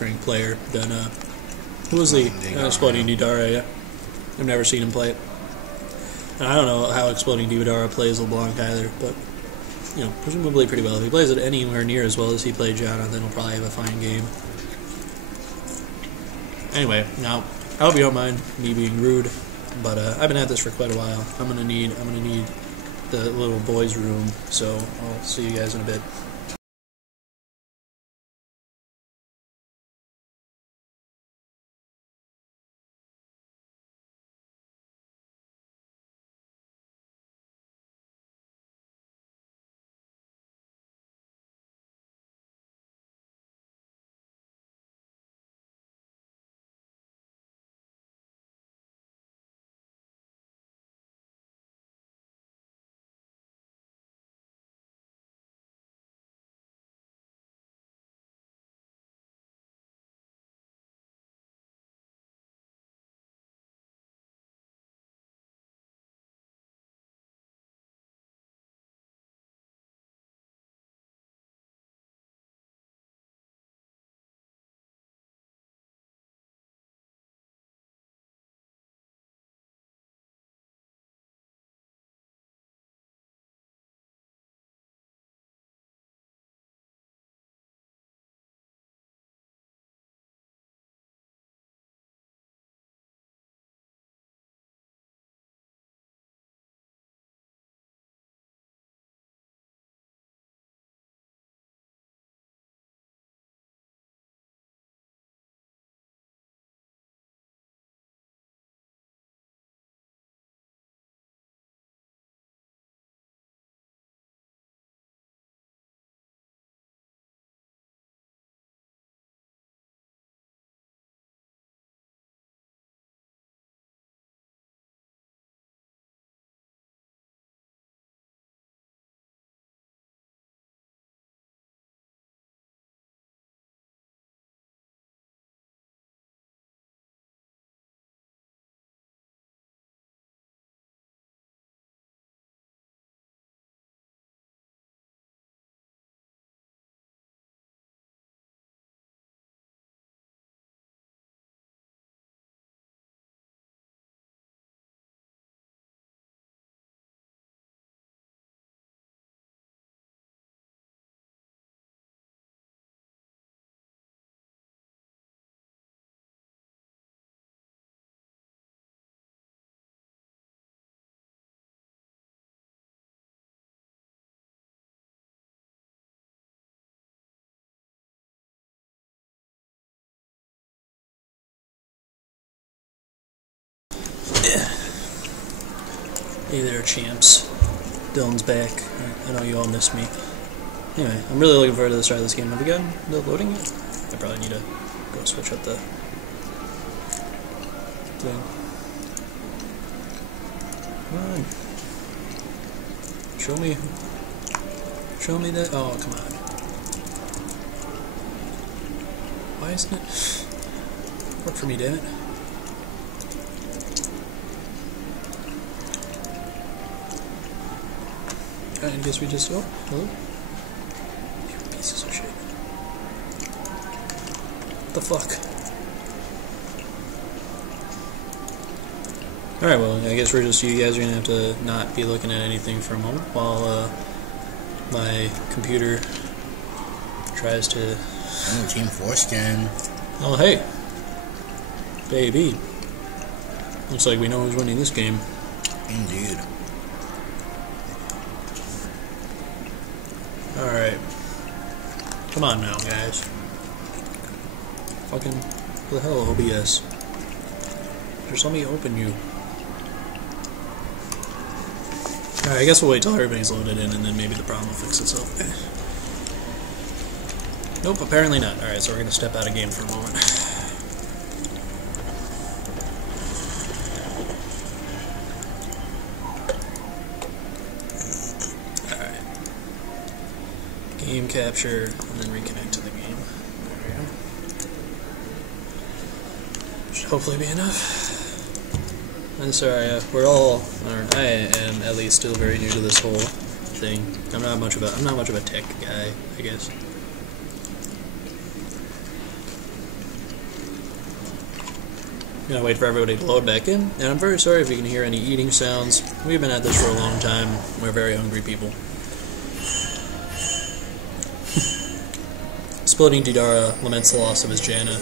crank player than who was the Exploding Didara? Yeah, I've never seen him play it, and I don't know how Exploding Didara plays LeBlanc either, but you know, presumably pretty well. If he plays it anywhere near as well as he played Janna, then he'll probably have a fine game. Anyway, now I hope you don't mind me being rude, but I've been at this for quite a while. I'm gonna need the little boys' room, so I'll see you guys in a bit. Hey there, champs. Dylan's back. I know you all missed me. Anyway, I'm really looking forward to the start of this game. Have we gotten the loading yet? I probably need to go switch up the thing. Come on. Show me. Show me that. Oh, come on. Why isn't it? Work for me, damn it. I guess we just... Oh, hello? You pieces of shit. What the fuck? Alright, well, I guess we're just... You guys are gonna have to not be looking at anything for a moment while, my computer tries to... Oh, Team Foreskin. Oh, hey. Baby. Looks like we know who's winning this game. Indeed. Alright. Come on now, guys. Fucking... What the hell, OBS? Just let me open you. Alright, I guess we'll wait till everybody's loaded in and then maybe the problem will fix itself. Nope, apparently not. Alright, so we're gonna step out of game for a moment. Game capture, and then reconnect to the game. There we go. Should hopefully be enough. I'm sorry, we're all, or I am at least still very new to this whole thing. I'm not much of a tech guy, I guess. Gonna wait for everybody to load back in, and I'm very sorry if you can hear any eating sounds. We've been at this for a long time. We're very hungry people. Exploding Didara laments the loss of his Janna.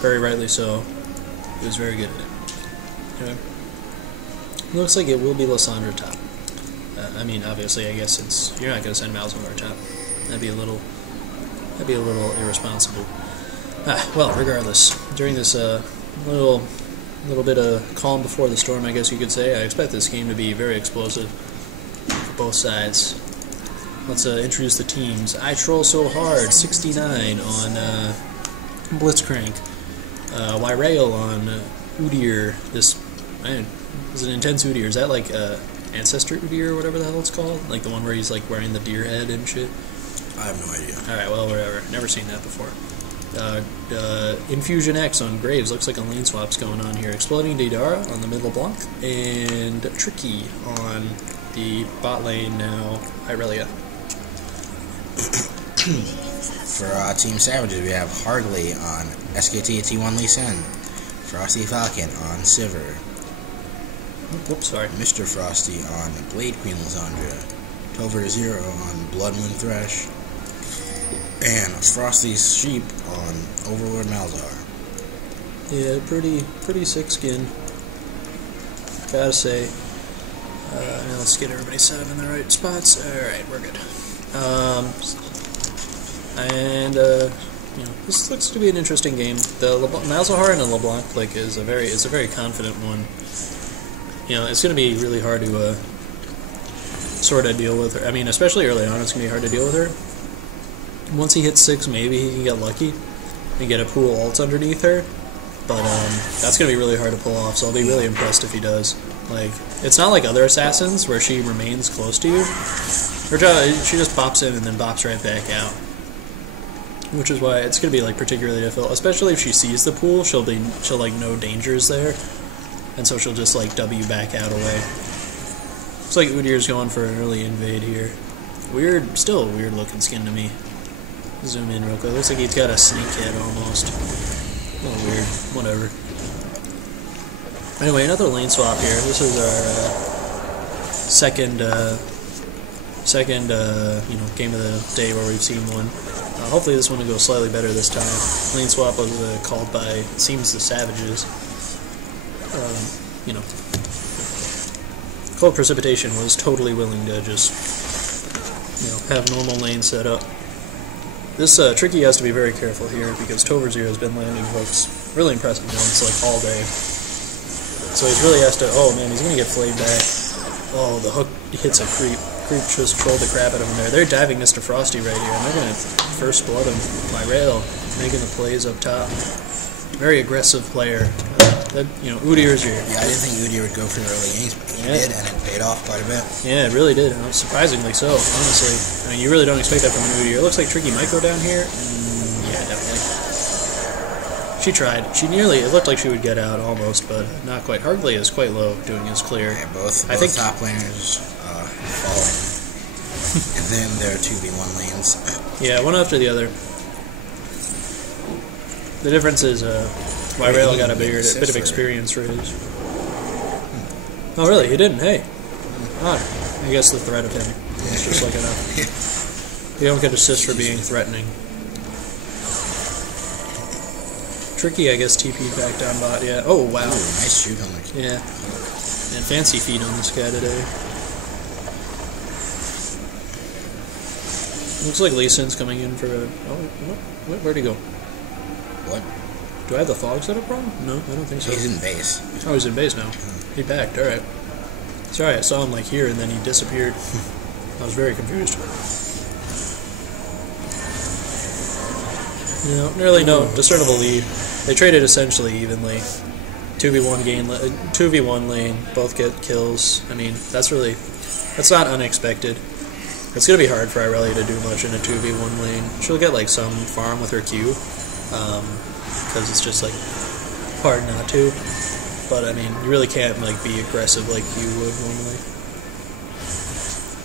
Very rightly so. He was very good at it. Anyway. Looks like it will be Lysandra top. I mean, obviously, I guess you're not going to send Malzahar top. That'd be a little irresponsible. Well, regardless, during this little bit of calm before the storm, I guess you could say, I expect this game to be very explosive for both sides. Let's introduce the teams. I Troll So Hard, 69 on Blitzcrank. Wyrail on Udyr. This, man, is an intense Udyr. Is that like Ancestor Udyr or whatever the hell it's called? Like the one where he's like wearing the deer head and shit? I have no idea. Alright, well, whatever. Never seen that before. Infusion X on Graves. Looks like a lane swap's going on here. Exploding Didara on the middle block. And Tricky on the bot lane now. Irelia. For Team Savages, we have Hardley on SKT T1 Lee Sin. Frosty Falcon on Sivir. Whoops, sorry. Mr. Frosty on Blade Queen Lysandra. Tover Zero on Blood Moon Thresh. And Frosty's Sheep on Overlord Malzahar. Yeah, pretty sick skin. Gotta say. Now let's get everybody set up in the right spots. Alright, we're good. This looks to be an interesting game. The Malzahar and the LeBlanc is a very confident one. It's going to be really hard to sort of deal with her. I mean, especially early on, it's going to be hard to deal with her. Once he hits 6, maybe he can get lucky and get a pool ult underneath her. But that's going to be really hard to pull off. So I'll be really impressed if he does. Like, it's not like other assassins where she remains close to you. She just pops in and then bops right back out. Which is why it's going to be like particularly difficult, especially if she sees the pool. She'll like know danger's there, and so she'll just like W back out away. Looks like Udyr's going for an early invade here. Still a weird looking skin to me. Zoom in real quick. Looks like he's got a snake head almost. A little weird. Whatever. Anyway, another lane swap here. This is our second game of the day where we've seen one. Hopefully this one will go slightly better this time. Lane swap was called by, it seems, the Savages. Cold Precipitation was totally willing to just, have normal lanes set up. This Tricky has to be very careful here because Tover Zero has been landing hooks, really impressive ones, like all day. So he really has to, oh man, he's going to get flayed back. Oh, the hook hits a creep. Creep just trolled the crap out of him there. They're diving Mr. Frosty right here, and they're going to first blood him. Wyrail making the plays up top. Very aggressive player. Udyr's your... Yeah, I didn't think Udyr would go for the early games, but he did, and it paid off quite a bit. Yeah, it really did. Surprisingly so, honestly. I mean, you really don't expect that from an Udyr. It looks like Tricky might go down here. Yeah, definitely. She tried. It looked like she would get out almost, but not quite. Hardly is quite low doing his clear. Yeah, both top laners falling. And then there are 2v1 lanes. Yeah, one after the other. The difference is Wyrail got a bit of experience for his. Oh, really? He didn't? Hey. Odd. I guess the threat of him is just like enough. You don't get assist for being threatening. Tricky, I guess, TP'd back down bot, yeah. Oh, wow. Ooh, nice shoot on the... Yeah. And fancy feet on this guy today. Looks like Lee Sin's coming in for a... Oh, where'd he go? What? Do I have the fog set up wrong? No, I don't think so. He's in base. Oh, he's in base now. He backed, alright. Sorry, I saw him like here and then he disappeared. I was very confused. Nearly no discernible lead. They traded essentially evenly. 2v1 lane, both get kills. I mean, that's not unexpected. It's going to be hard for Irelia to do much in a 2v1 lane. She'll get like some farm with her Q, because it's just like hard not to. But I mean, you really can't like be aggressive like you would normally.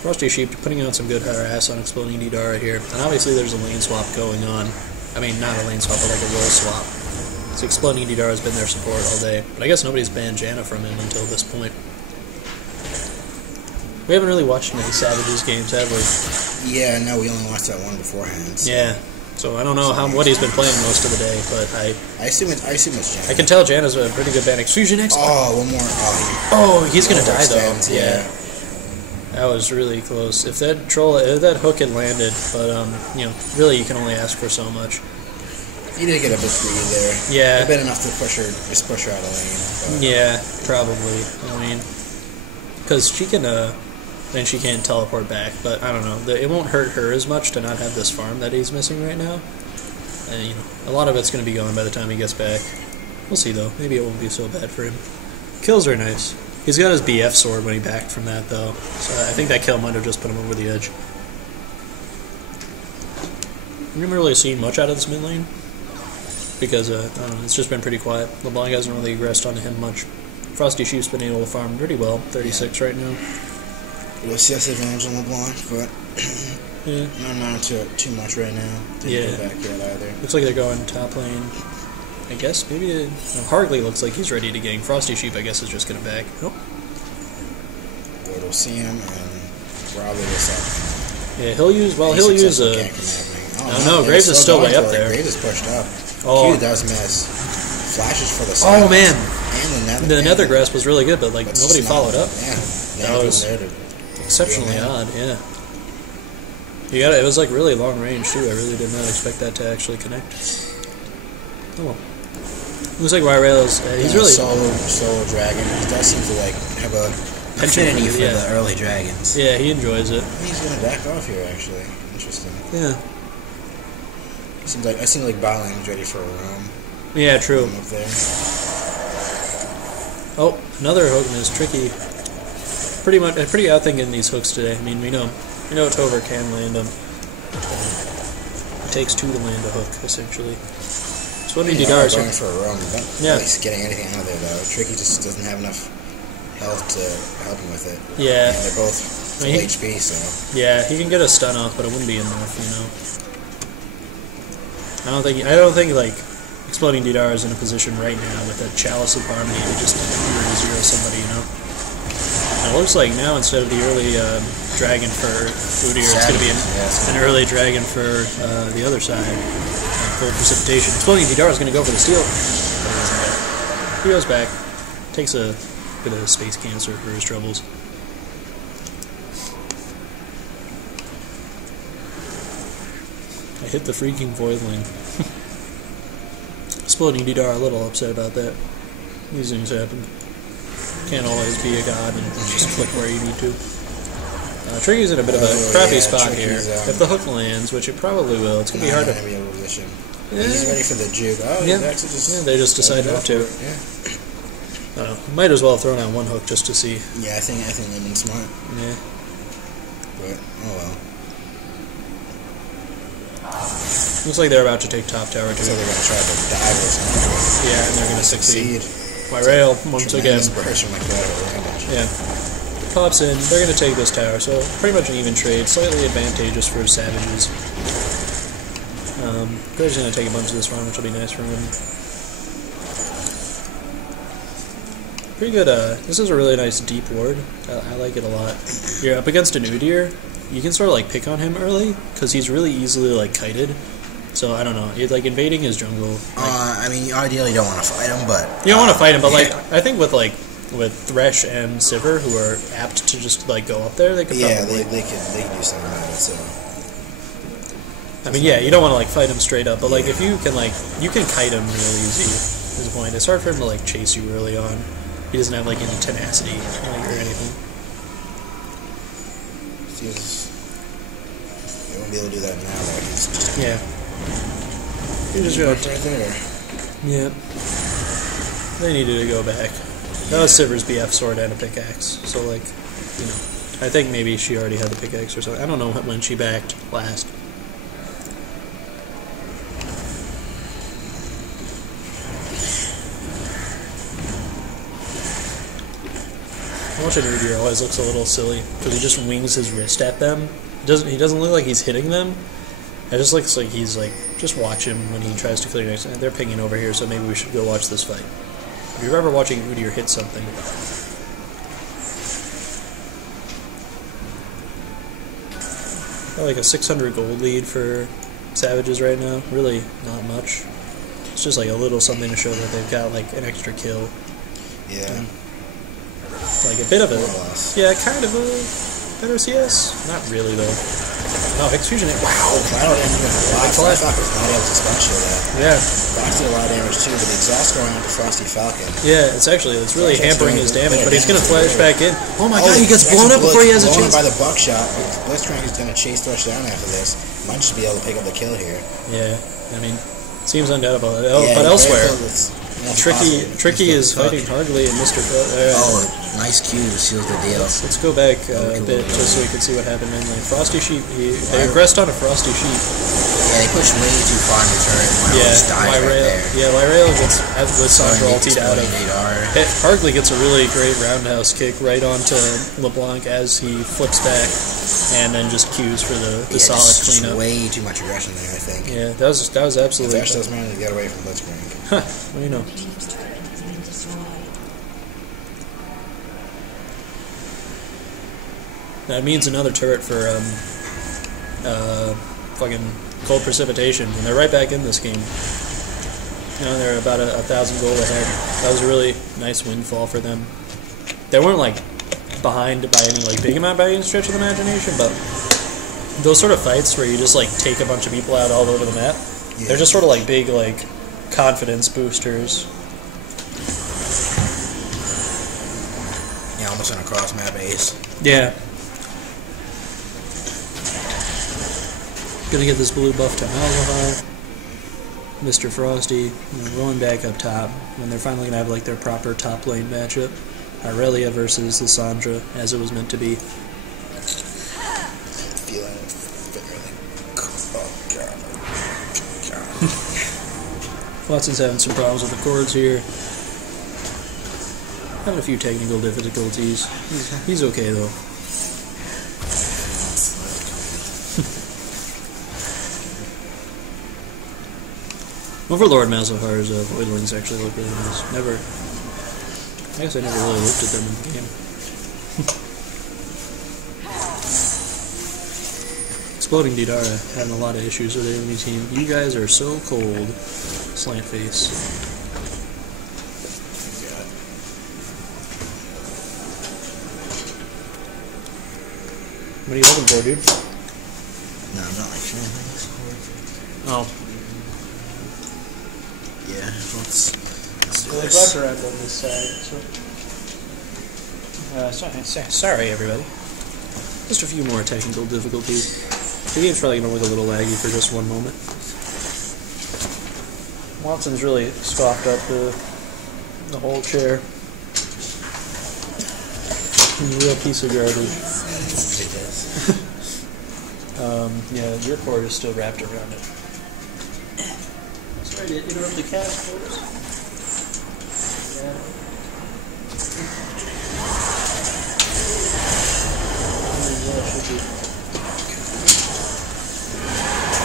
Frosty Sheep putting out some good harass on Exploding Didara here, and obviously there's a lane swap going on. I mean, not a lane swap, but like a role swap. So Exploding Didar has been their support all day, but I guess nobody's banned Janna from him until this point. We haven't really watched many Savages games, have we? Yeah, no, we only watched that one beforehand. So. Yeah, so I don't know what he's been playing most of the day, but I assume it's Janna. I can tell Janna's a pretty good ban. Fusion X. Oh, one more. He's gonna die though. Yeah. That was really close. If that hook had landed, but really you can only ask for so much. He did get a bit greedy there. Yeah. A bit enough to push her out of lane. But. Yeah, probably. I mean, because she can, and she can't teleport back, but I don't know. It won't hurt her as much to not have this farm that he's missing right now. And, a lot of it's going to be gone by the time he gets back. We'll see, though. Maybe it won't be so bad for him. Kills are nice. He's got his BF sword when he backed from that, though. So I think that kill might have just put him over the edge. We haven't really seen much out of this mid lane. Because, I don't know, it's just been pretty quiet. LeBlanc hasn't really aggressed onto him much. Frosty Sheep's been able to farm pretty well. 36 right now. It was CS advantage on LeBlanc, but yeah. not too much right now. Didn't go back yet either. Looks like they're going top lane. I guess maybe Hargley looks like he's ready to gank. Frosty Sheep, I guess, is just going to back. Oh. We'll see him and probably this up. Yeah, he'll use a. No, Graves is still way up there. Graves is pushed up. Oh, Q does miss. Flashes for the side. Oh man, and the Nether Grasp was really good, but nobody followed up. Yeah, that was exceptionally odd. Yeah, it was really long range too. I really did not expect that to actually connect. Oh well. Looks like Wyrail's he's really solo dragon. He does seem to have a affinity for the early dragons. Yeah, he enjoys it. He's gonna back off here actually. Interesting. Yeah. I seem like Bowling is ready for a roam. Yeah, true. Up there. Oh, another hook is tricky. Pretty outthinking these hooks today. I mean, we know Tover can land them. It takes two to land a hook, essentially. So what Didar is going for a roam. Yeah. He's getting anything out of there though. Tricky just doesn't have enough health to help him with it. Yeah. And they're both full HP, so. Yeah, he can get a stun off, but it wouldn't be enough, I don't think Exploding Didar is in a position right now with a Chalice of Harmony to just 0 somebody, And it looks like now instead of the early dragon for Udyr, it's going to be an early dragon for the other side. Full precipitation. Exploding Didar is going to go for the steal. He goes back. Takes a bit of space cancer for his troubles. I hit the freaking void lane. Exploding Didar a little upset about that. These things happen. Can't always be a god and just click where you need to. Tricky's in a bit of a crappy spot here. If the hook lands, which it probably will, it's going to be hard to... He's ready for the juke. Oh, yeah. They just decided not to. Yeah. I don't know. Might as well have thrown out one hook just to see. Yeah, I think they've been smart. Yeah. But, oh well. Looks like they're about to take top tower too. So they're going to try to dive or something. Yeah, and they're going to succeed. Wyrail once again. Yeah. Pops in. They're going to take this tower, so pretty much an even trade. Slightly advantageous for Savages. Graves going to take a bunch of this farm, which will be nice for him. Pretty good. This is a really nice deep ward. I like it a lot. You're up against an Udyr. You can sort of pick on him early because he's really easily kited. So I don't know. It's invading his jungle. I mean, you ideally don't want to fight him, but you don't want to fight him. But I think with Thresh and Sivir, who are apt to just go up there, they could. Yeah, they could do something about it. So. I mean, yeah, you don't want to fight him straight up, but if you can you can kite him real easy. Is the point? It's hard for him to chase you early on. He doesn't have any tenacity or anything. They won't be able to do that now. He's just he just got right there. Yeah. They needed to go back. That was Sivir's BF sword and a pickaxe. So I think maybe she already had the pickaxe or something. I don't know when she backed last. Watching Udyr always looks a little silly because he just wings his wrist at them. He doesn't look like he's hitting them, It just looks like he's like, just watch him when he tries to clear next. They're pinging over here, so maybe we should go watch this fight. If you're ever watching Udyr hit something. Got like a 600 gold lead for Savages right now. Really not much. It's just like a little something to show that they've got like an extra kill. Yeah. And like a bit of a, yeah, kind of a better CS. Not really though. Oh, Exfusion! Wow! Final damage on the Black Falcon is not able to special that. Yeah. Fox did a lot of damage too, but the exhaust going on to Frosty Falcon. Yeah, it's really hampering his damage, but he's gonna flash back in. Oh my god, he gets blown up before he has a chance. By the buckshot, Blitzcrank is gonna chase Thresh down after this. Might just be able to pick up the kill here. Yeah, I mean, seems undoubtable. But elsewhere, Tricky is fighting hardly, and Mr. Nice Q seals the deal. Let's go back a bit just so we can see what happened in like Frosty Sheep. They aggressed on a Frosty Sheep. Yeah, they pushed way too far in the turret. Lyrail gets with Sandra ultied out of it. Hargley gets a really great roundhouse kick right onto LeBlanc as he flips back, and then just Qs for the solid cleanup. Way too much aggression there, I think. Yeah, that was absolutely. Thresh does manage to get away from Blitzcrank. Huh? What do you know? That means another turret for fucking Cold Precipitation, and they're right back in this game. You know, they're about 1,000 gold ahead. That was a really nice windfall for them. They weren't like behind by any like big amount by any stretch of the imagination, but those sort of fights where you just like take a bunch of people out all over the map, they're just sort of like big like confidence boosters. Yeah, almost on a cross map ace. Yeah. Gonna get this blue buff to Malzahar. Mr. Frosty rolling back up top, and they're finally gonna have like their proper top lane matchup. Aurelia versus Lissandra, as it was meant to be. Watson's having some problems with the cords here. Having a few technical difficulties. He's okay though. Overlord Malzahar's Voidlings actually look really nice. I guess I never really looked at them in the game. Exploding Didara having a lot of issues with the enemy team. You guys are so cold. Slant face. What are you looking for, dude? No, I'm not like sure. Oh. Yeah, let's do Well, this. around on this side. So. Sorry, everybody. Just a few more technical difficulties. The game's probably going to look a little laggy for just one moment. Watson's really scoffed up the whole chair. He's a real piece of garbage. Yeah, your cord is still wrapped around it. Sorry to interrupt the cast, folks. Yeah.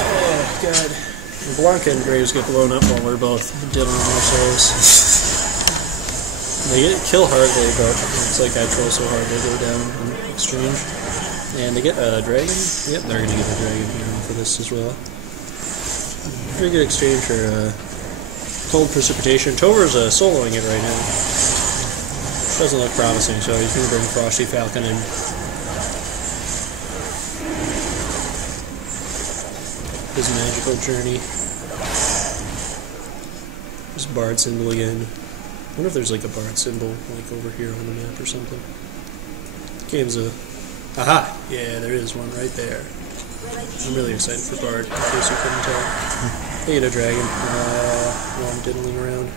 Oh, God. Blanca and Graves get blown up while we're both diddling ourselves. They kill Hargley, but it's like I troll so hard they go down in exchange. And they get a dragon. Yep, they're going to get a dragon here for this as well. Very good exchange for Cold Precipitation. Tover's soloing it right now. Doesn't look promising, so he's going to bring Frosty Falcon in. His magical journey. There's Bard symbol again. I wonder if there's like a Bard symbol like over here on the map or something. Game's a... Aha! Yeah, there is one right there. I'm really excited for Bard, in case you couldn't tell. They get a dragon while I'm diddling around.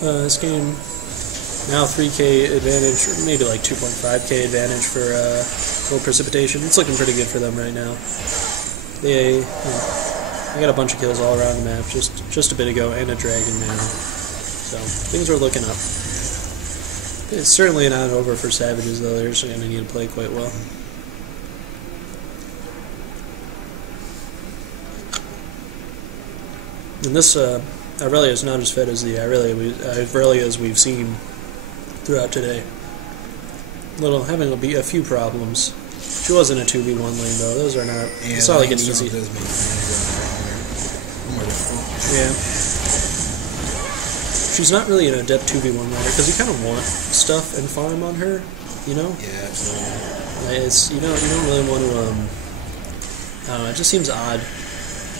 This game, now 3k advantage, or maybe like 2.5k advantage for Cold Precipitation. It's looking pretty good for them right now. They got a bunch of kills all around the map just a bit ago, and a dragon now. So, things are looking up. It's certainly not over for Savages, though. They're just going to need to play quite well. And this Aurelia is not as fed as the Aurelias we've seen throughout today. Having a few problems. She wasn't a 2v1 lane though. Those are not. Yeah, it's not like an easy. Yeah. She's not really an adept 2v1 laner because you kind of want stuff and farm on her, you know. Yeah, absolutely. It's you don't really want to. I don't know. It just seems odd.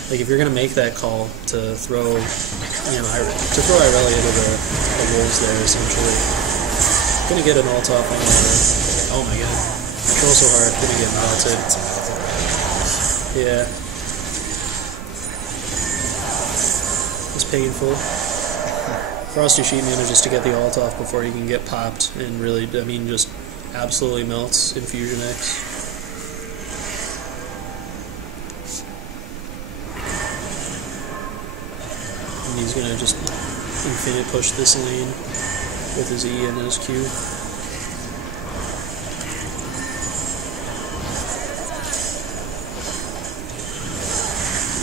Like if you're gonna make that call to throw, Aurelia to the wolves there, essentially, gonna get an ult off on her. Oh my god, control so hard, gonna get melted. Yeah, it's painful. Frosty Sheep manages to get the ult off before he can get popped, and really, just absolutely melts Infusion X. He's going to just infinite push this lane with his E and his Q.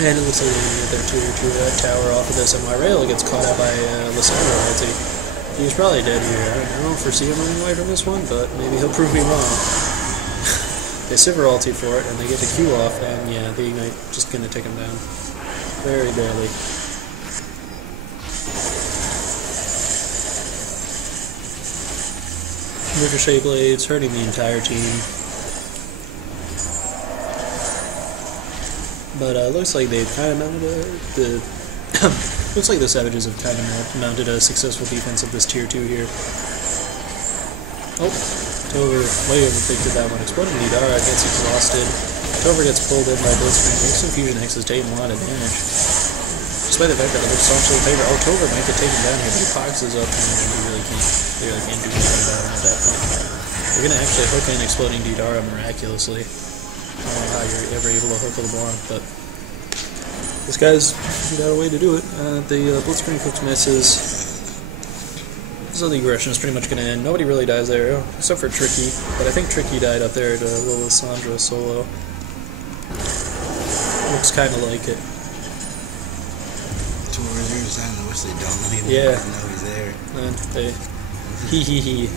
And it looks like they're going to get their tier 2 tower off of this, and Myrale gets caught out by Lissandra ulti. He's probably dead here. I don't foresee him running away from this one, but maybe he'll prove me wrong. They Sivir ulti for it, and they get the Q off, and yeah, the Ignite just going to take him down. Very barely. Ricochet blades hurting the entire team, but looks like they've kind of mounted looks like the Savages have kind of mounted a successful defense of this tier 2 here. Oh, Tover way overthinking that one. Exploding Nidara gets exhausted. Tover gets pulled in by Blitzcrank. Makes Infusion X is taking a lot of damage. Despite the fact that it looks staunchly in favor. Oh, Tover might get taken down here, but he poxes up and he really can't do anything about him at that point. We're going to actually hook in Exploding Didara miraculously. I don't know how you're ever able to hook LeBlanc, but this guy's figured out a way to do it. The Blitzcrank hooks misses. So the aggression is pretty much going to end. Nobody really dies there, except for Tricky, but I think Tricky died up there to Lissandra solo. Looks kind of like it. They don't even know he's there. And he.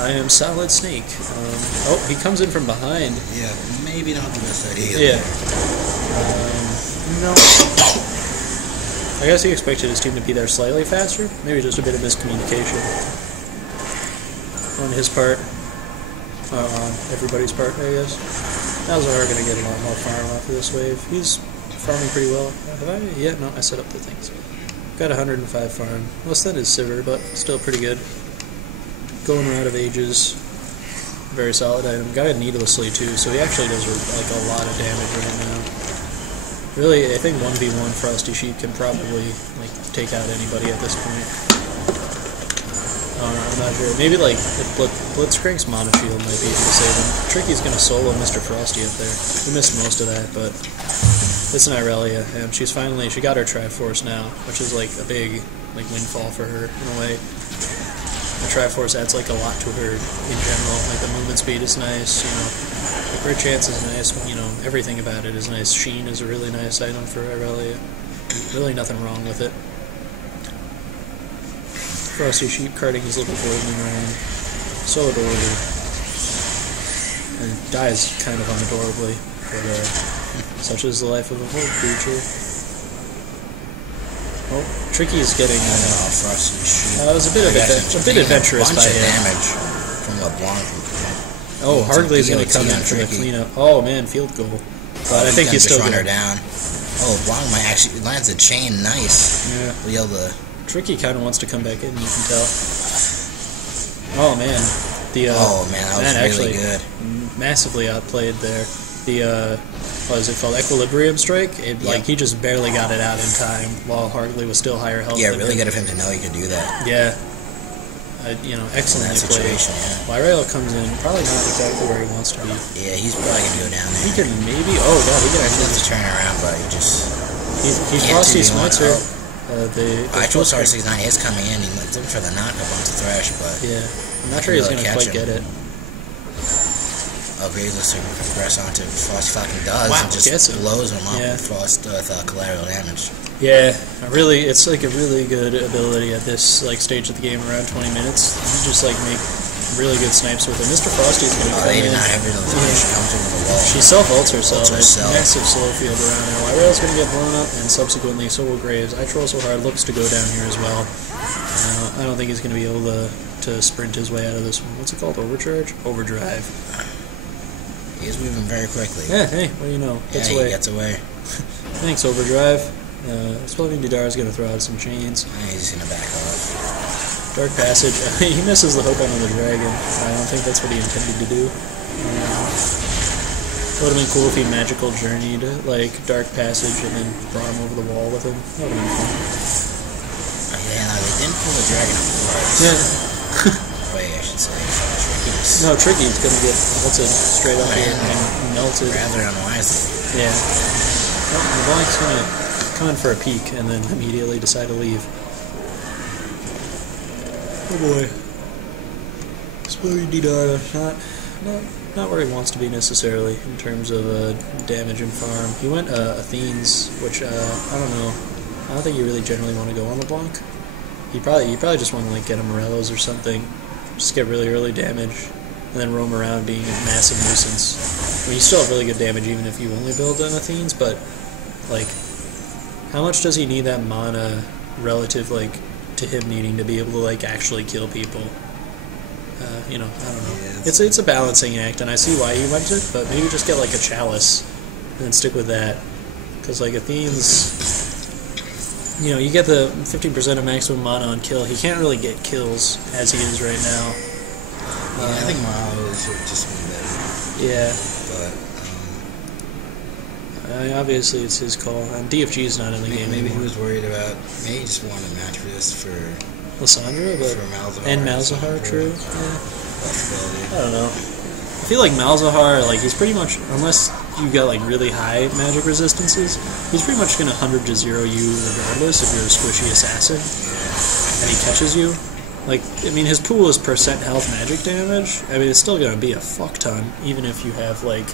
I am Solid Snake. Oh, he comes in from behind. Yeah, maybe not the best idea. Yeah. No. I guess he expected his team to be there slightly faster. Maybe just a bit of miscommunication on his part. On everybody's part, I guess. Malzahar going to get a lot more farm off of this wave. He's farming pretty well. Have I? Yeah, no, I set up the things. Got 105 farm. Less than his Sivir, but still pretty good. Going out of ages. Very solid item. Got it needlessly too, so he actually does like a lot of damage right now. Really, I think 1v1 Frosty Sheep can probably like take out anybody at this point. I'm not sure. Maybe like Blitzcrank's Mana Shield might be able to save him. Tricky's gonna solo Mr. Frosty up there. We missed most of that, but it's an Irelia, and she got her Triforce now, which is like a big like windfall for her in a way. The Triforce adds like a lot to her in general. Like the movement speed is nice, the crit chance is nice, everything about it is nice. Sheen is a really nice item for Irelia. Really nothing wrong with it. Frosty Sheep carting his little golden around. So adorable. And dies kind of unadorably, but such is the life of a whole creature. Oh, Tricky is getting. Frosty Sheep. It was a bit adventurous by him. Damage from LeBlanc. Oh, Hargley's going to come in for the cleanup. Oh man, field goal. But I think he's still run her down. Oh, LeBlanc might actually lands a chain. Nice. Yeah. We'll be able to. Tricky kind of wants to come back in. You can tell. Oh man, that was really good. Massively outplayed there. The what is it called? Equilibrium strike. He just barely got it out in time while Hargley was still higher health. Yeah, really good of him to know he could do that. Yeah. Excellently played. Yeah. Myrale comes in, probably not exactly where he wants to be. Yeah, he's probably gonna go down there. He can maybe. Oh god, he can actually just turn around, but he just. He Frosty smites her. Actual Star 69 is coming in. He's looking for the knockup onto Thresh, but yeah, I'm not sure he's gonna quite get it. upgrades us to progress onto Frost Falcon does. Wow, it just gets him. blows him up Yeah. with Frost collateral damage. Yeah, really, it's like a really good ability at this like stage of the game, around 20 minutes. You just like make really good snipes with it. Mr. Frosty's gonna come They in. did not have her she comes over the wall. She self-ults herself. Ults herself. Massive slow field around her. Wyrail's gonna get blown up, and subsequently so will Graves. I Troll So Hard looks to go down here as well. I don't think he's gonna be able to sprint his way out of this one. What's it called? Overcharge? Overdrive. He's moving very quickly. Yeah, hey, what do you know? Gets he away. gets away. Thanks, Overdrive. Exploding Didara's gonna throw out some chains. He's just gonna back off. Dark Passage. He misses the hook on the dragon. I don't think that's what he intended to do. It would have been cool if he magical journeyed like Dark Passage and then brought him over the wall with him. That would have been fun. Yeah, no, they didn't pull the dragon up first. Yeah. Wait, I should say. Tricky's No, Tricky's gonna get melted straight up here and melted. rather unwisely. Yeah. Well, the Blank's gonna come in for a peek and then immediately decide to leave. Oh boy. Exploding Didara. Not where he wants to be necessarily in terms of damage and farm. He went Athene's, which I don't know. I don't think you really generally want to go on the Blanc. You probably just want to like get a Morello's or something, just get really early damage, and then roam around being a massive nuisance. I mean, you still have really good damage even if you only build an Athene's, but like, how much does he need that mana relative like to him needing to be able to like actually kill people? I don't know. Yeah, It's a balancing act, and I see why he went it, but maybe just get like a Chalice and then stick with that, because like Athene's, you get the 15% of maximum mana on kill. He can't really get kills as he is right now. I think Mao is just one better. Yeah. But obviously it's his call. And DFG is not in the game maybe anymore. he was worried about. Maybe he just wanted a match for this for Lissandra, but Malzahar. and Malzahar, true. Yeah. Possibility. I don't know. I feel like Malzahar, like he's pretty much, unless you got like really high magic resistances, he's pretty much gonna 100 to 0 you regardless if you're a squishy assassin and he catches you. Like, I mean, his pool is percent health magic damage. I mean, it's still gonna be a fuck ton, even if you have like,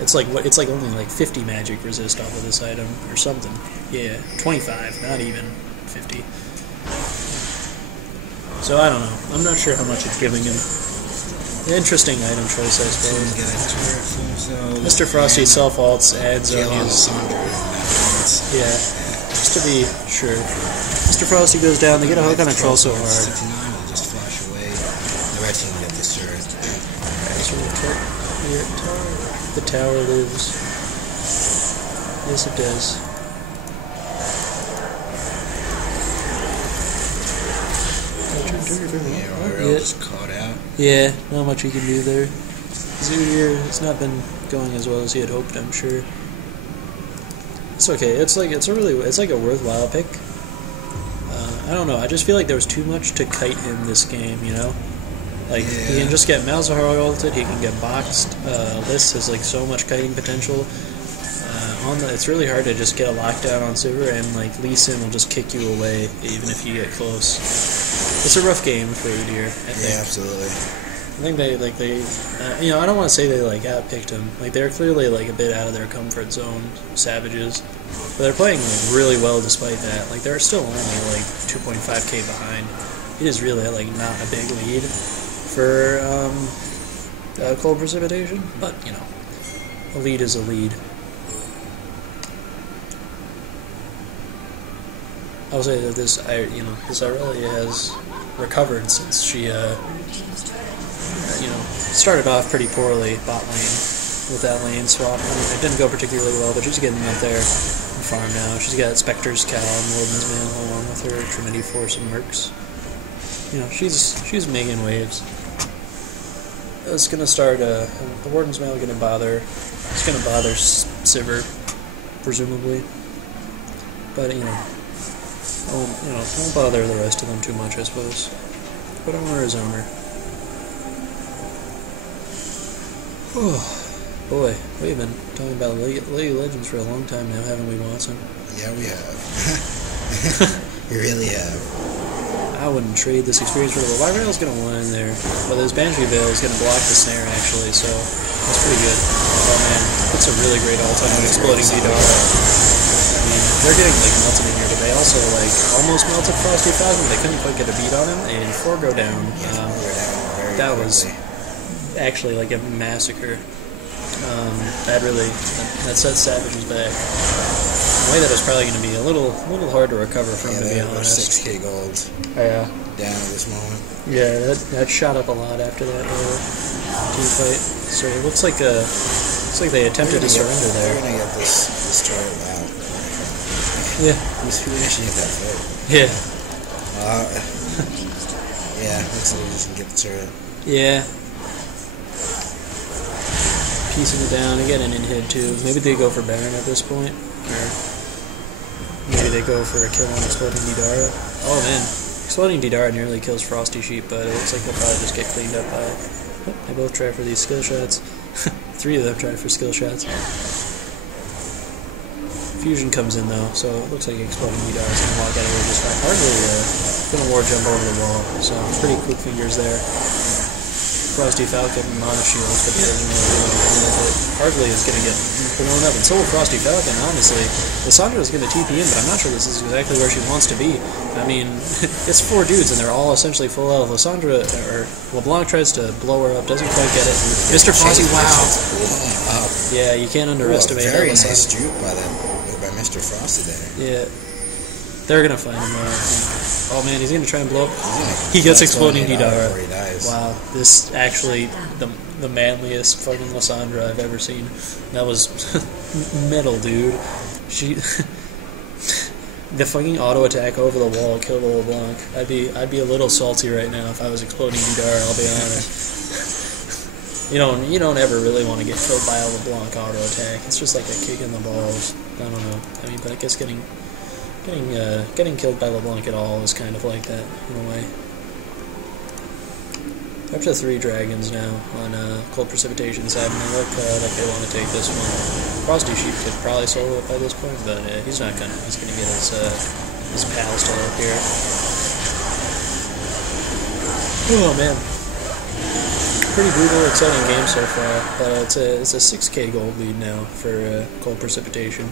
it's like only like 50 magic resist off of this item or something. Yeah, 25, not even 50. So I don't know. I'm not sure how much it's giving him. Interesting item choice, I suppose. Mr. Frosty self-alts, adds on his... Yeah, just to be sure. Mr. Frosty goes down, they get a hook on a troll so hard. 69 will just flash away. The red team will get this turret. The tower lives. Yes, it does. Yeah, Wyrail just caught out. Yeah, not much he can do there. Zootier has not been going as well as he had hoped, I'm sure. It's okay. It's like a worthwhile pick. I don't know. I just feel like there was too much to kite in this game. Like he can just get Malzahar ulted. He can get boxed. List has like so much kiting potential. It's really hard to just get a lockdown on Sivir, and like Lee Sin will just kick you away even if you get close. It's a rough game for Udyr, I think. Yeah, absolutely. I think they I don't want to say they like outpicked him. Like they're clearly like a bit out of their comfort zone, Savages, but they're playing like really well despite that. Like they're still only like 2.5k behind. It is really like not a big lead for Cold Precipitation, but a lead is a lead. I'll say that this Irelia has recovered since she, started off pretty poorly bot lane with that lane swap. It didn't go particularly well, but she's getting up there in farm now. She's got Spectre's Cow and Warden's Man along with her, Trinity Force and Mercs. She's making waves. It's gonna start. The Warden's Man gonna bother. It's gonna bother Sivir, presumably, but won't bother the rest of them too much, I suppose. Put on his armor. Oh, boy, we've been talking about League of Legends for a long time now, haven't we, Watson? Yeah, we have. We really have. I wouldn't trade this experience for the Y-Rail's going to win there. But this Banshee Veil is going to block the snare, actually, so that's pretty good. Oh, man. That's a really great ult on an Exploding Vidara. I mean, they're getting, like, melted in here, but they also, like, almost melted Frosty Falcon. They couldn't quite get a beat on him, and 4 go down. That was actually, like, a massacre. That set Savage's back. In a way that was probably going to be a little hard to recover from, to be honest. 6k gold. Yeah. Down at this moment. Yeah, that shot up a lot after that team fight. So it looks like they attempted to surrender there. They're gonna get this turret out. Yeah. He's finishing that fight. Yeah. Yeah, looks like we just can get the turret. Yeah. Piecing it down and getting an in-hit too. Maybe they go for Baron at this point. Or maybe they go for a kill on Exploding Vidara. Oh man. Exploding Vidara nearly kills Frosty Sheep, but it looks like they'll probably just get cleaned up by it. Oh, they both try for these skill shots. 3 of them try for skill shots. Fusion comes in though, so it looks like Exploding Vidara is going to walk out of here just fine. Hardly going to war jump over the wall, so pretty quick fingers there. Frosty Falcon mono shields, but he doesn't really do anything with it. Hardly is going to get blown up, and so will Frosty Falcon, honestly. Lissandra is going to TP in, but I'm not sure this is exactly where she wants to be. I mean, it's 4 dudes, and they're all essentially full health. Lissandra, or LeBlanc tries to blow her up, doesn't quite get it. Mr. Frosty, wow. Yeah, you can't underestimate that. Very nice juke by Mr. Frosty there. Yeah. They're going to find him there. Oh man, he's going to try and blow up. He gets Exploding Vidara. Wow, this actually the manliest fucking Lissandra I've ever seen. That was metal, dude. She the fucking auto attack over the wall killed the LeBlanc. I'd be a little salty right now if I was Exploding Vidara, I'll be honest. You don't ever really want to get killed by a LeBlanc auto attack. It's just like a kick in the balls. I don't know. I mean, but I guess getting killed by LeBlanc at all is kind of like that, in a way. Up to 3 dragons now on Cold Precipitation side, and they look like they want to take this one. Frosty Sheep could probably solo it by this point, but he's not gonna. He's gonna get his pals to help here. Oh man, pretty brutal, exciting game so far, but it's a 6k gold lead now for Cold Precipitation.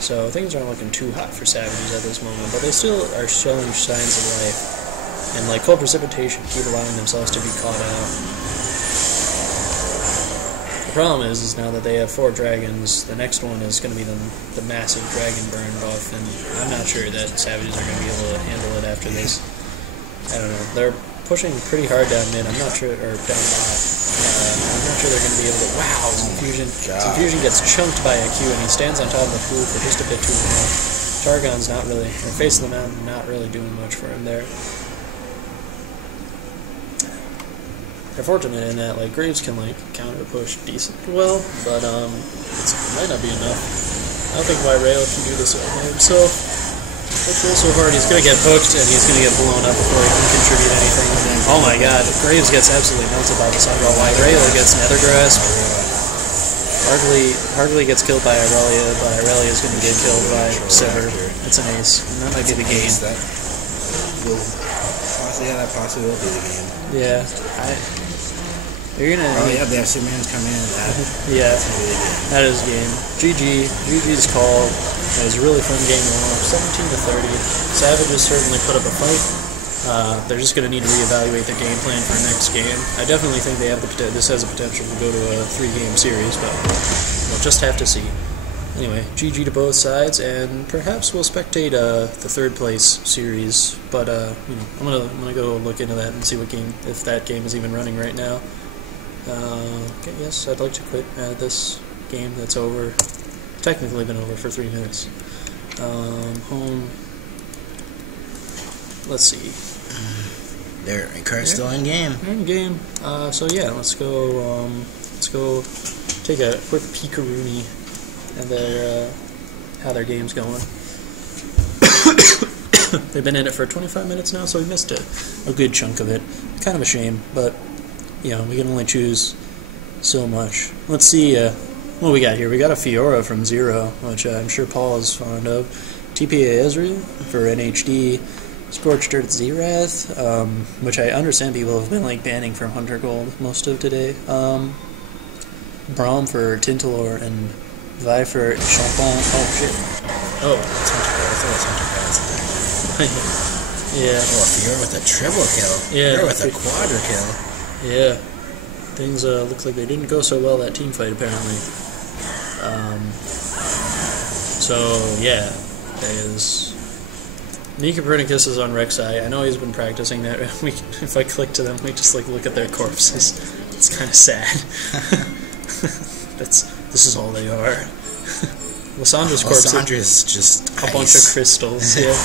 So things aren't looking too hot for Savages at this moment, but they still are showing signs of life. And like Cold Precipitation keep allowing themselves to be caught out. The problem is now that they have 4 dragons, the next one is going to be the massive dragon burn buff, and I'm not sure that Savages are going to be able to handle it after this. I don't know. They're pushing pretty hard down mid. I'm not sure, or down bot. I'm not sure they're going to be able to. Wow, Confusion gets chunked by a Q, and he stands on top of the pool for just a bit too long. Targon's not really, or Face of the Mountain, not really doing much for him there. They're fortunate in that like Graves can like counter push decently well, but it might not be enough. I don't think Y-Rail can do this by himself. So hard, he's going to get hooked, and he's going to get blown up before he can contribute anything. Oh my god, Graves gets absolutely melted by the sun, while Rail gets Nether Grasp. Hardly gets killed by Irelia, but Irelia is going to get killed by Sever. It's an ace, and that might be the game. That possibly will be the game. Yeah, You're gonna. Oh yeah, they have Superman's coming in. Yeah, that is game. GG's call. It was a really fun game to watch. 17-30. Savages certainly put up a fight. They're just going to need to reevaluate their game plan for next game. I definitely think they have this has the potential to go to a 3-game series, but we'll just have to see. Anyway, GG to both sides, and perhaps we'll spectate the 3rd place series. But I'm gonna go look into that and see what game, if that game is even running right now. Okay, yes, I'd like to quit this game that's over. Technically been over for 3 minutes. Home. Let's see. They're still in game. They're in game. So yeah, let's go take a quick peekaroonie at how their game's going. They've been in it for 25 minutes now, so we missed a good chunk of it. Kind of a shame, but we can only choose so much. Let's see what we got here. We got a Fiora from Zero, which I'm sure Paul is fond of. TPA Ezreal for NHD. Scorched Earth Zerath, which I understand people have been like banning from Hunter Gold most of today. Braum for Tintalor and Vi for Champon. Oh shit. Oh, it's Hunter Gold. I thought it was Hunter Gold. Yeah. Oh, if you're with a triple kill. Yeah. You're with a quadra kill. Yeah. Things look like they didn't go so well that team fight apparently. So yeah, that is. Nika Copernicus is on Rek'Sai. I know he's been practicing that. If I click to them, we just like look at their corpses. It's kind of sad. This is all they are. Lissandra's corpse. Lissandra's just a bunch of crystals. Yeah.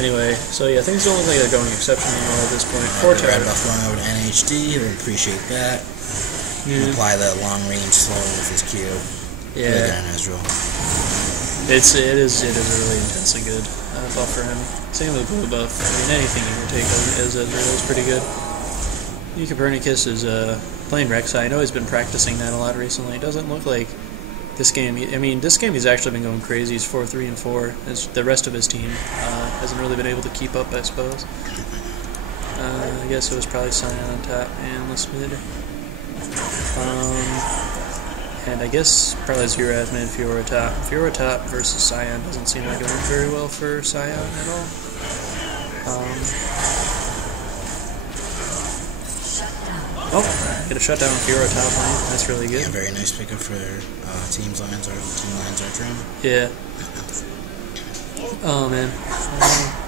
Anyway, so yeah, things don't look like they're going exceptionally well at this point. Red buff going over to NHD. We appreciate that. Yeah. Apply that long range slow with his Q. Yeah. Really good on Ezreal. It is a really intensely good buff for him. Same with blue buff. I mean, anything you can take as Ezreal is pretty good. Nika Copernicus is playing Rek'Sai. I know he's been practicing that a lot recently. It doesn't look like this game. I mean, this game he's actually been going crazy. He's 4-3 and 4. As the rest of his team hasn't really been able to keep up, I suppose. I guess it was probably Sion on top and List mid. And I guess probably Zerath mid, Fiora top. Fiora top versus Sion doesn't seem like it went very well for Sion at all. Oh, get a shutdown with Fiora top lane. That's really good. Yeah, very nice pickup for team's lines or team lines are trim. Yeah. Oh man.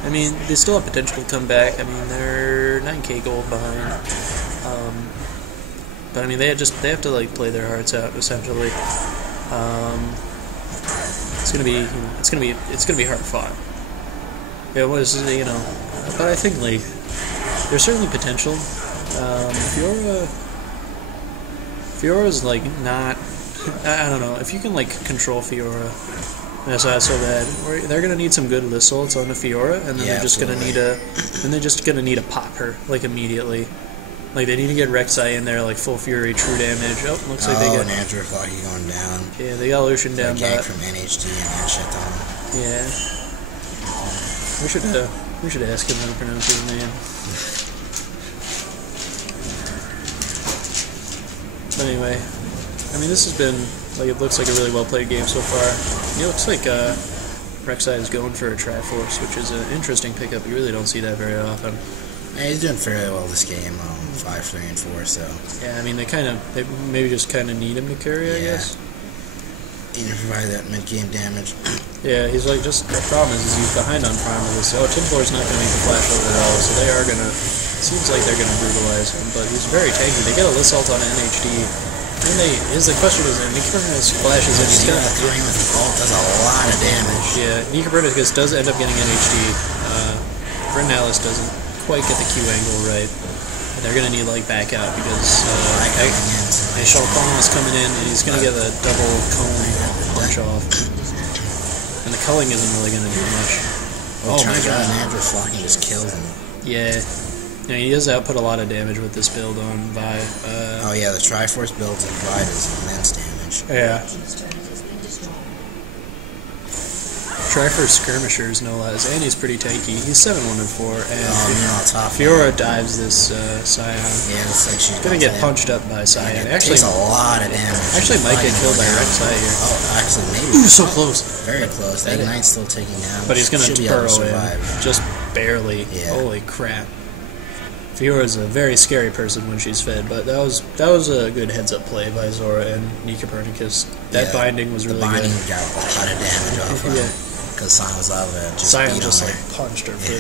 I mean, they still have potential to come back. I mean, they're 9k gold behind. But I mean, they have to like play their hearts out essentially. It's gonna be hard fought. It was but I think like there's certainly potential. Fiora's like not. I don't know if you can like control Fiora. That's why it's so bad. They're gonna need some good list ults on the Fiora, and then they're just gonna need to pop her like immediately. Like they need to get Rek'Sai in there like full fury, true damage. Oh, looks like they got an Andrew Flocky going down. Yeah, they got Lucian down. Gang from NHD and then shut down. Yeah. We should ask him how to pronounce his name. But anyway, I mean this has been like it looks like a really well played game so far. It looks like Rek'Sai is going for a Triforce, which is an interesting pickup. You really don't see that very often. Yeah, he's doing fairly well this game, 5, 3, and 4. So yeah, I mean they maybe just kind of need him to carry, I guess. He can provide that mid game damage. Yeah, he's like the problem is he's behind on Prime with this. Tinfloor's not gonna make the flash over at all, so they are gonna. Seems like they're gonna brutalize him, but he's very tanky. They get a list ult on NHD. And the question is, Nika Copernicus flashes in. He's gonna throwing with the ult does a lot of damage. Yeah, Nika Copernicus does end up getting NHD. Britton Alice doesn't quite get the Q angle right. And they're gonna need like back out because Champon is coming in and he's gonna get a double cone punch off. And the culling isn't really gonna do much. Oh my god, Andrew Flocky just killed him. Yeah. Yeah, he does output a lot of damage with this build on Vi. Oh yeah, the Triforce build in Vi does immense damage. Yeah. Triforce skirmishers, no less, and he's pretty tanky. He's 7-1 and 4, and Fiora dives this Sion. Yeah, it's like she's gonna get punched up by Sion. Actually, takes a lot of damage. Actually, might get killed by Rek'Sai here. Oh, actually, maybe. Ooh, so close. Very close. That Ignite's still taking down. But he's gonna burrow in, just barely. Yeah. Holy crap. Fiora's a very scary person when she's fed, but that was a good heads-up play by Zora and Nika Copernicus. That binding was really good. The binding got a lot of damage off her. Yeah. Because Sion was out of it. Sion just like punched her for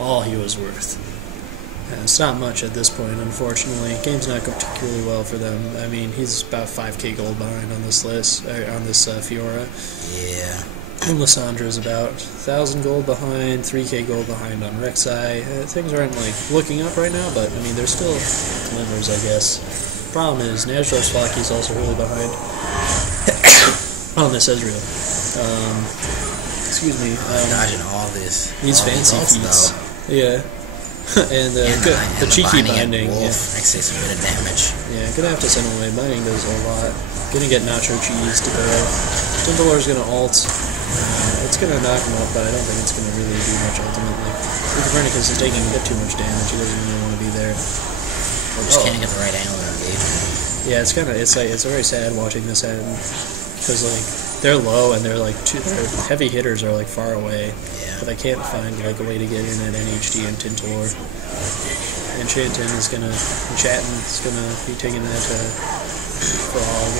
all he was worth. And it's not much at this point, unfortunately. Game's not going particularly well for them. I mean, he's about 5k gold behind on this list, on this Fiora. Yeah. And Lissandra's about 1,000 gold behind, 3k gold behind on Rek'Sai. Things aren't like looking up right now, but I mean there's still glimmers, I guess. Problem is, Najdar's Flocky's also really behind on this Ezreal. Excuse me. Dodging all this. These fancy feats. Though. Yeah. And the cheeky binding. Yeah. Makes a bit of damage. Yeah, gonna have to send away. Binding does a lot. Gonna get nacho cheese to go. Timberlord's gonna ult. It's going to knock him up, but I don't think it's going to really do much ultimately. Copernicus is taking a bit too much damage. He doesn't really want to be there. Or just can't get the right angle to engage him. Yeah, it's very sad watching this happen because like they're low and their heavy hitters are like far away, but they can't find like a way to get in at NHD and Tintor. And Enchantin's gonna be taking that frog.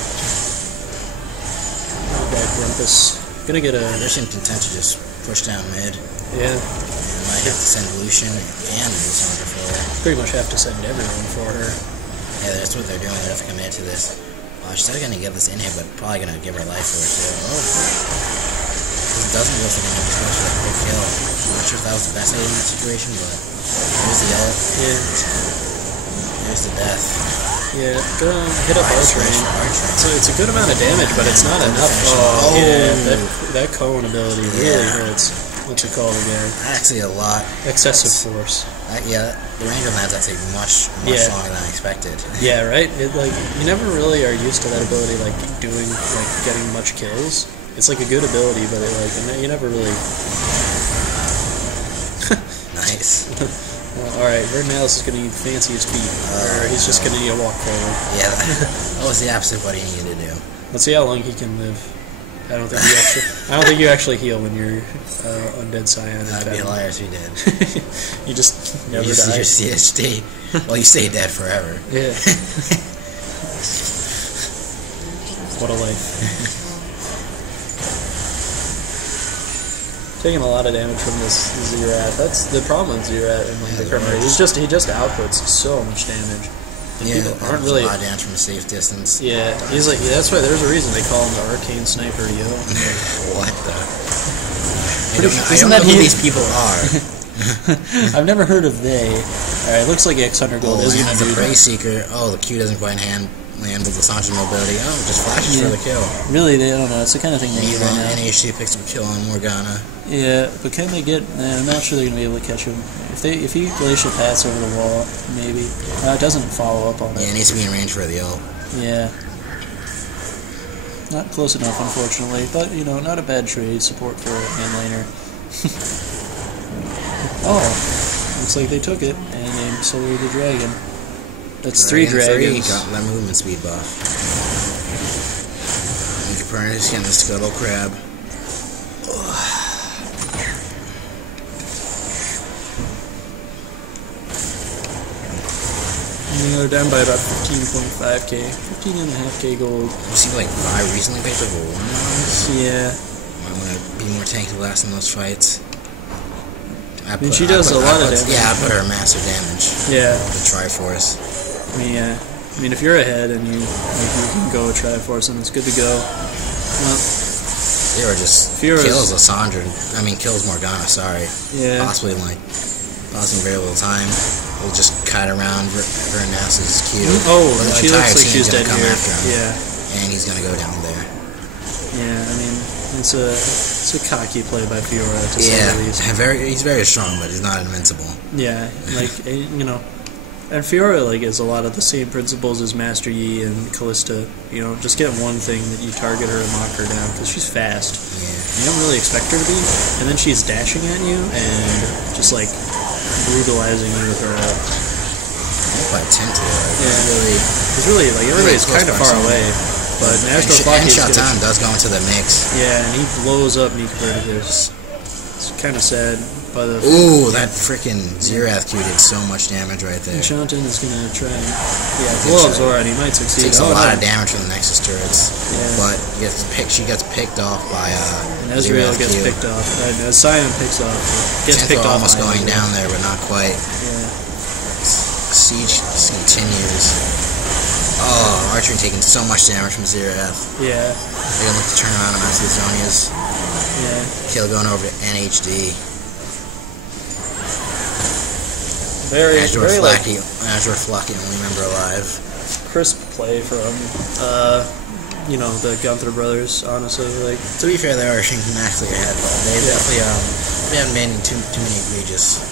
That Grumpus gonna get a. There's some content to just push down mid. Yeah. And might have to send Lucian and Lysandra for her. Pretty much have to send everyone for her. Yeah, that's what they're doing. They're have to commit to this. She's still gonna give this in here, but probably gonna give her life for it too. Oh, this doesn't go for the just goes for that quick kill. I'm not sure if that was the best idea in that situation, but here's the ult. Yeah. Here's the death. Yeah, gonna hit up Archrain. So it's a good amount of damage, but it's not enough. Oh, yeah, that cone ability really hurts. What's it called again? Actually, a lot. Excessive force. Yeah, the range on that's actually much longer than I expected. Yeah, right. It you never really are used to that ability, getting much kills. It's like a good ability, but you never really. Nice. All right, Vernalis is going to need fanciest feet, or he's just going to need a walk forward. Yeah, that was the opposite of what he needed to do. Let's see how long he can live. I don't think you actually heal when you're undead Scion. That'd be hilarious if you did. You just never die. You stay. Well, you stay dead forever. Yeah. What a life. Taking a lot of damage from this Zerat. That's the problem with Zerat and the current. He just outputs so much damage. Yeah, people aren't really a lot of damage from a safe distance. Yeah, he's like that's why there's a reason they call him the Arcane Sniper. Yo, what the? I don't know who these people are. I've never heard of they. All right, looks like X100 Gold is gonna do the Prey Seeker. Oh, the Q doesn't quite land with Lysandra mobility. Oh, just flashes for the kill. Really, they don't know. It's the kind of thing they need right now. NHC picks up a kill on Morgana. Yeah, but can they get? I'm not sure they're gonna be able to catch him. If he glacial paths over the wall, maybe. It doesn't follow up on it. Yeah, it needs to be in range for the ult. Yeah. Not close enough, unfortunately, but not a bad trade support for a hand laner. Oh, looks like they took it and they soloed the dragon. That's three dragons. Got that movement speed buff. And Copernicus getting the scuttle crab. They're down by about 15.5k, 15.5k gold. You see, I recently picked up a 1 ones. Yeah. I want to be more tanky last in those fights. She does a lot of damage. Yeah, I put her massive damage. Yeah. The Triforce. I mean, if you're ahead and you can go Triforce, then it's good to go. Well, Fiora just kills Lysandra. Kills Morgana. Sorry. Yeah. Possibly costing very little time. We'll just cut around Vernalis' Q. Oh, she looks like she's dead here. Yeah. And he's gonna go down there. Yeah, it's a cocky play by Fiora to say the least. He's very strong, but he's not invincible. Yeah, and Fiora is a lot of the same principles as Master Yi and Callista. Just get one thing that you target her and lock her down because she's fast. Yeah. You don't really expect her to be, and then she's dashing at you and just brutalizing you with her ult. I'm quite tempted. It's really everybody's kind of far away, but and Shatan does go into the mix. Yeah, and he blows up Copernicus. It's kind of sad. Ooh, that freaking Zerath Q did so much damage right there. Enchantin is gonna try and blow up Zora, and he might succeed. Takes a lot of damage from the Nexus turrets, but she gets picked off by and Ezreal gets picked off. And as Scion picks off, gets picked off. Almost going down there, but not quite. Yeah. Siege continues. Oh, Archery taking so much damage from Zerath. Yeah. They're gonna look to turn around on Master Zonia's. Yeah. Kill going over to NHD. Azure Flacky, only member alive. Crisp play from the Gunther brothers. Honestly, to be fair, they are massively ahead, but they definitely they haven't made too many egregious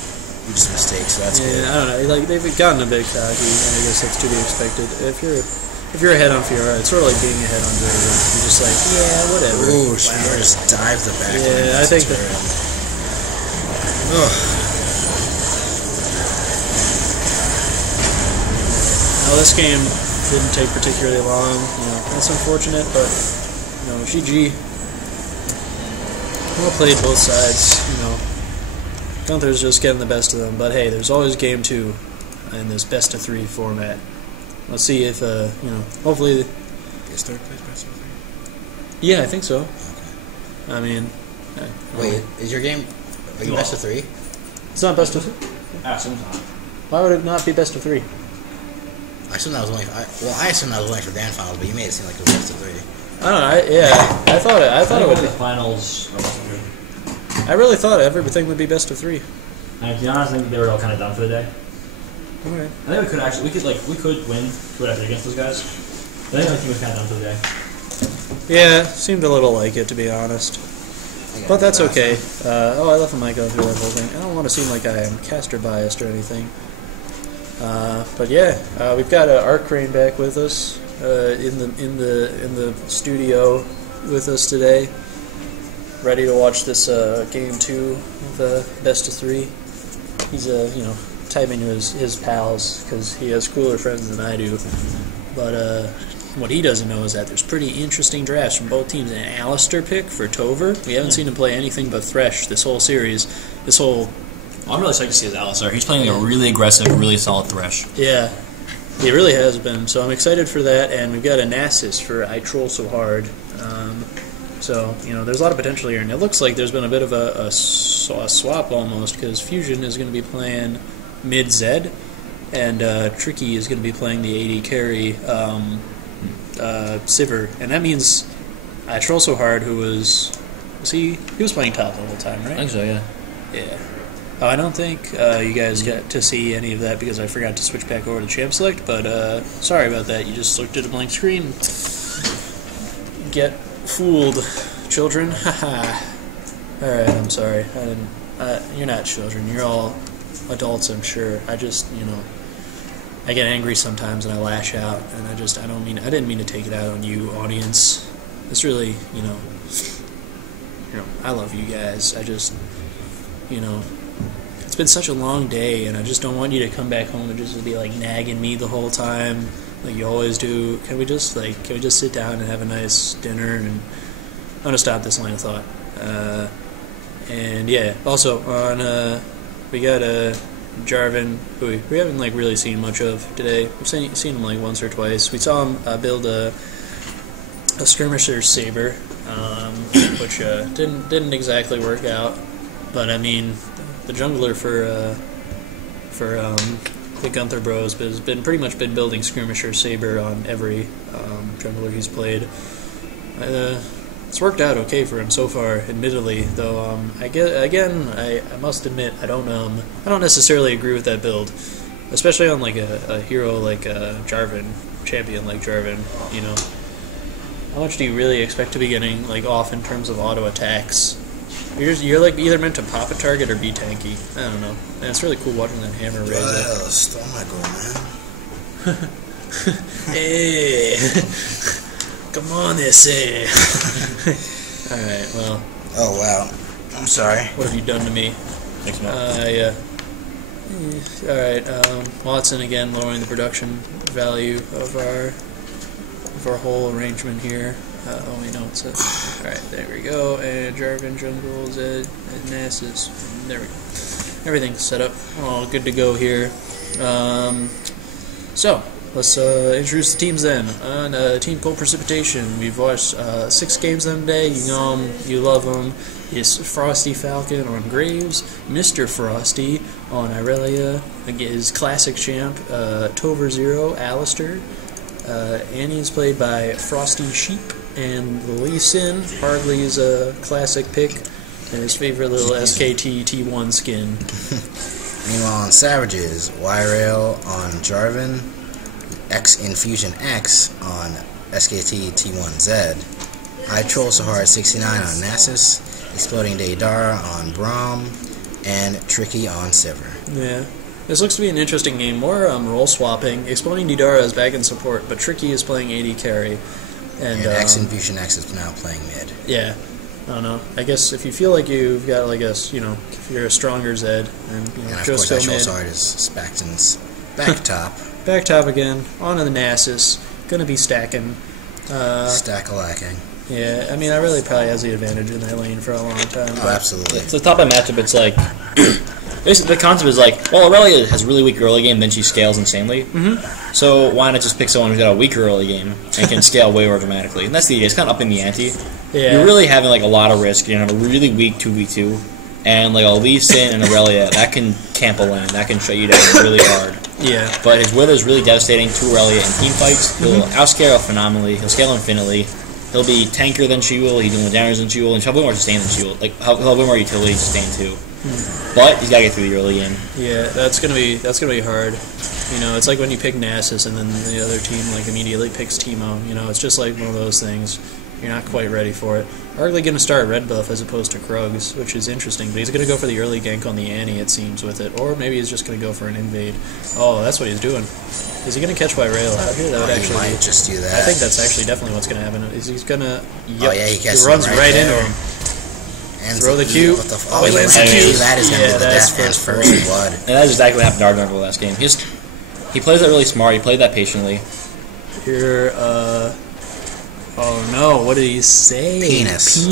mistakes. So that's good. I don't know. They've gotten a bit cocky, and I guess that's to be expected. If if you're ahead on Fiora, it's sort of like being ahead on Draven. You're just like, yeah, whatever. Ooh, Fiora just dives the back. Yeah, I think that. Now this game didn't take particularly long. That's unfortunate, but GG. Well played both sides. Gunther's just getting the best of them, but hey, there's always game 2 in this best of 3 format. Let's see if hopefully. Is third place best of 3? Yeah, I think so. Okay. I mean, wait, is your game? Are you best of 3? It's not best of 3. I assume not. Why would it not be best of 3? I assume that was only. I assume that was only for grand finals, but you made it seem like it was best of 3. I don't know. I thought it would be. The finals. I really thought everything would be best of 3. And to be honest, I think they were all kind of done for the day. Okay. I think we could win 2 after against those guys. But I think my team was kind of done for the day. Yeah, seemed a little like it, to be honest. But that's okay. I left the mic on through that whole thing. I don't want to seem like I am caster biased or anything. But yeah, we've got Art Crane back with us in the studio with us today, ready to watch this game 2 of the best of 3. He's typing to his pals because he has cooler friends than I do. But what he doesn't know is that there's pretty interesting drafts from both teams. An Alistair pick for Tover. We haven't seen him play anything but Thresh this whole series. I'm really excited to see his Alistair. He's playing a really aggressive, really solid Thresh. Yeah, he really has been. So I'm excited for that. And we've got a Nasus for I Troll So Hard. So there's a lot of potential here. And it looks like there's been a bit of a swap almost, because Fusion is going to be playing mid Zed, and Tricky is going to be playing the AD carry Sivir. And that means I Troll So Hard, who was he was playing top the whole time, right? I think so, yeah. Yeah. Oh, I don't think you guys got to see any of that because I forgot to switch back over to Champ Select, but sorry about that. You just looked at a blank screen. Get fooled, children. Haha. Alright, I'm sorry. I didn't. You're not children. You're all adults, I'm sure. I just, I get angry sometimes and I lash out, and I didn't mean to take it out on you, audience. It's really, I love you guys. I just, it's been such a long day, and I just don't want you to come back home and just be like nagging me the whole time, like you always do. Can we just sit down and have a nice dinner? And I'm gonna stop this line of thought. And yeah, also on we got Jarvan, who we haven't really seen much of today. We've seen him once or twice. We saw him build a skirmisher saber, which didn't exactly work out. But I mean, the jungler for the Gunther Bros has pretty much been building skirmisher saber on every jungler he's played. It's worked out okay for him so far, admittedly. Though I must admit I don't necessarily agree with that build, especially on like a hero like Jarvan, champion like Jarvan. How much do you really expect to be getting off in terms of auto attacks? You're either meant to pop a target or be tanky. I don't know. And it's really cool watching that hammer raise up. Stole my goal, man. Hey, come on, this. All right. Well. Oh wow. I'm sorry. What have you done to me? Thanks, Matt. Yeah. All right. Watson again lowering the production value of our whole arrangement here. Oh, we know it's alright, there we go. And Jarvan, Jungle, Zed, and Nasus. There we go. Everything's set up. All good to go here. So, let's introduce the teams then. On Team Cold Precipitation, we've watched 6 games of them today. You know them, you love them. It's Frosty Falcon on Graves, Mr. Frosty on Irelia, his classic champ, Tover Zero, Alistair. Annie is played by Frosty Sheep, and Lee Sin, Hardley's classic pick, and his favorite little SKT T1 skin. Meanwhile, on Savages, Yrail on Jarvan, X Infusion X on SKT T1Z, I Troll So Hard 69 on Nasus, Exploding Daedara on Braum, and Tricky on Sivir. Yeah. This looks to be an interesting game. More role swapping. Exploding Didara is back in support, but Tricky is playing AD carry. And X and Fusion X is now playing mid. Yeah. I don't know. I guess if you feel like you've got, like, if you're a stronger Zed, and, And of just course, go mid. Sword is Spacton's back top. Back top again. On to the Nasus. Gonna be stacking. Stack-a-lacking. Yeah, I mean, I really probably has the advantage in that lane for a long time. Oh, absolutely. It's the top of matchup. It's like the concept is like, well, Aurelia has a really weak early game, then she scales insanely. Mm-hmm. So why not just pick someone who's got a weaker early game and can scale way more dramatically? And that's the idea. It's kind of upping the ante. Yeah. You're really having like a lot of risk. You're gonna have a really weak 2v2, and like a Lee Sin and Aurelia that can camp a lane, that can shut you down really hard. Yeah. But his wither is really devastating to Aurelia in team fights. He'll outscale phenomenally. He'll scale infinitely. He'll be tankier than she will. He's doing more damage than she will, and he'll have way more sustain than she will. Like he'll have way more utility sustain too. But he's got to get through the early game. Yeah, that's gonna be hard. It's like when you pick Nasus and then the other team like immediately picks Teemo. It's just like one of those things. You're not quite ready for it. Arguably going to start red buff as opposed to Krugs, which is interesting. But he's going to go for the early gank on the Annie, it seems, with it. Or maybe he's just going to go for an invade. Oh, that's what he's doing. Is he going to catch by rail out here? That would actually. He might just do that. I think that's actually definitely what's going to happen. He's going to. Yep, Oh yeah, he gets runs him right there. into him. And Throw the Q. What the Oh, he lands the Q. That is going to be the that's death and first blood. And that's exactly what happened to Argnar the last game. He plays that really smart. He played that patiently. Here, oh no, what did he say? Penis.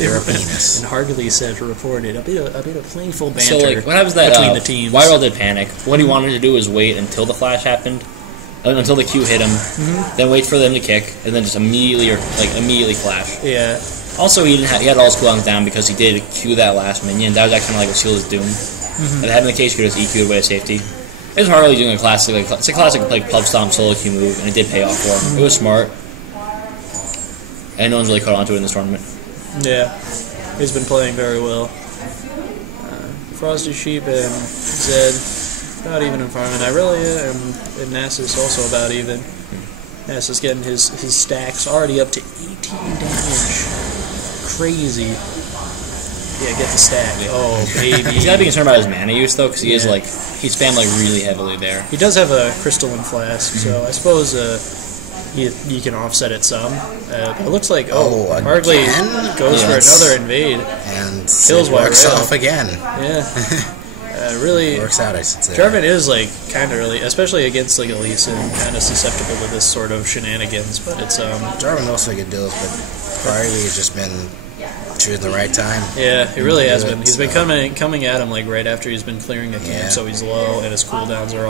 You're a penis. And Hargley said reported. A bit of playful banter So like, what happens that between the teams. Wild did panic. What he wanted to do was wait until the flash happened, until the Q hit him, then wait for them to kick, and then just immediately flash. Yeah. Also, he had all his cooldowns down because he did Q that last minion. That was actually like what sealed his doom. If it hadn't been the case, he could have EQ'd away to safety. It was Harley doing it's a classic like pub stomp solo Q move, and it did pay off for him. It was smart, and no one's really caught onto it in this tournament. Yeah. He's been playing very well. Frosty Sheep and Zed, about even in farming. Irelia and Nasus also about even. Nasus getting his stacks already up to 18 damage. Crazy. Yeah, get the stack. Oh, baby. He's got to be concerned about his mana use, though, because he's spammed really heavily there. He does have a crystalline flask, so I suppose he can offset it some. But it looks like Hargley goes for another invade And kills it works Rail. off again. Yeah. Really, Works out, I should say. Jarvan is kind of really, especially against Elise, and kind of susceptible to this sort of shenanigans. But it's Jarvan also good deals, but Harley has just been choosing the right time. Yeah, he really has been. He's been coming at him right after he's been clearing a camp, so he's low and his cooldowns are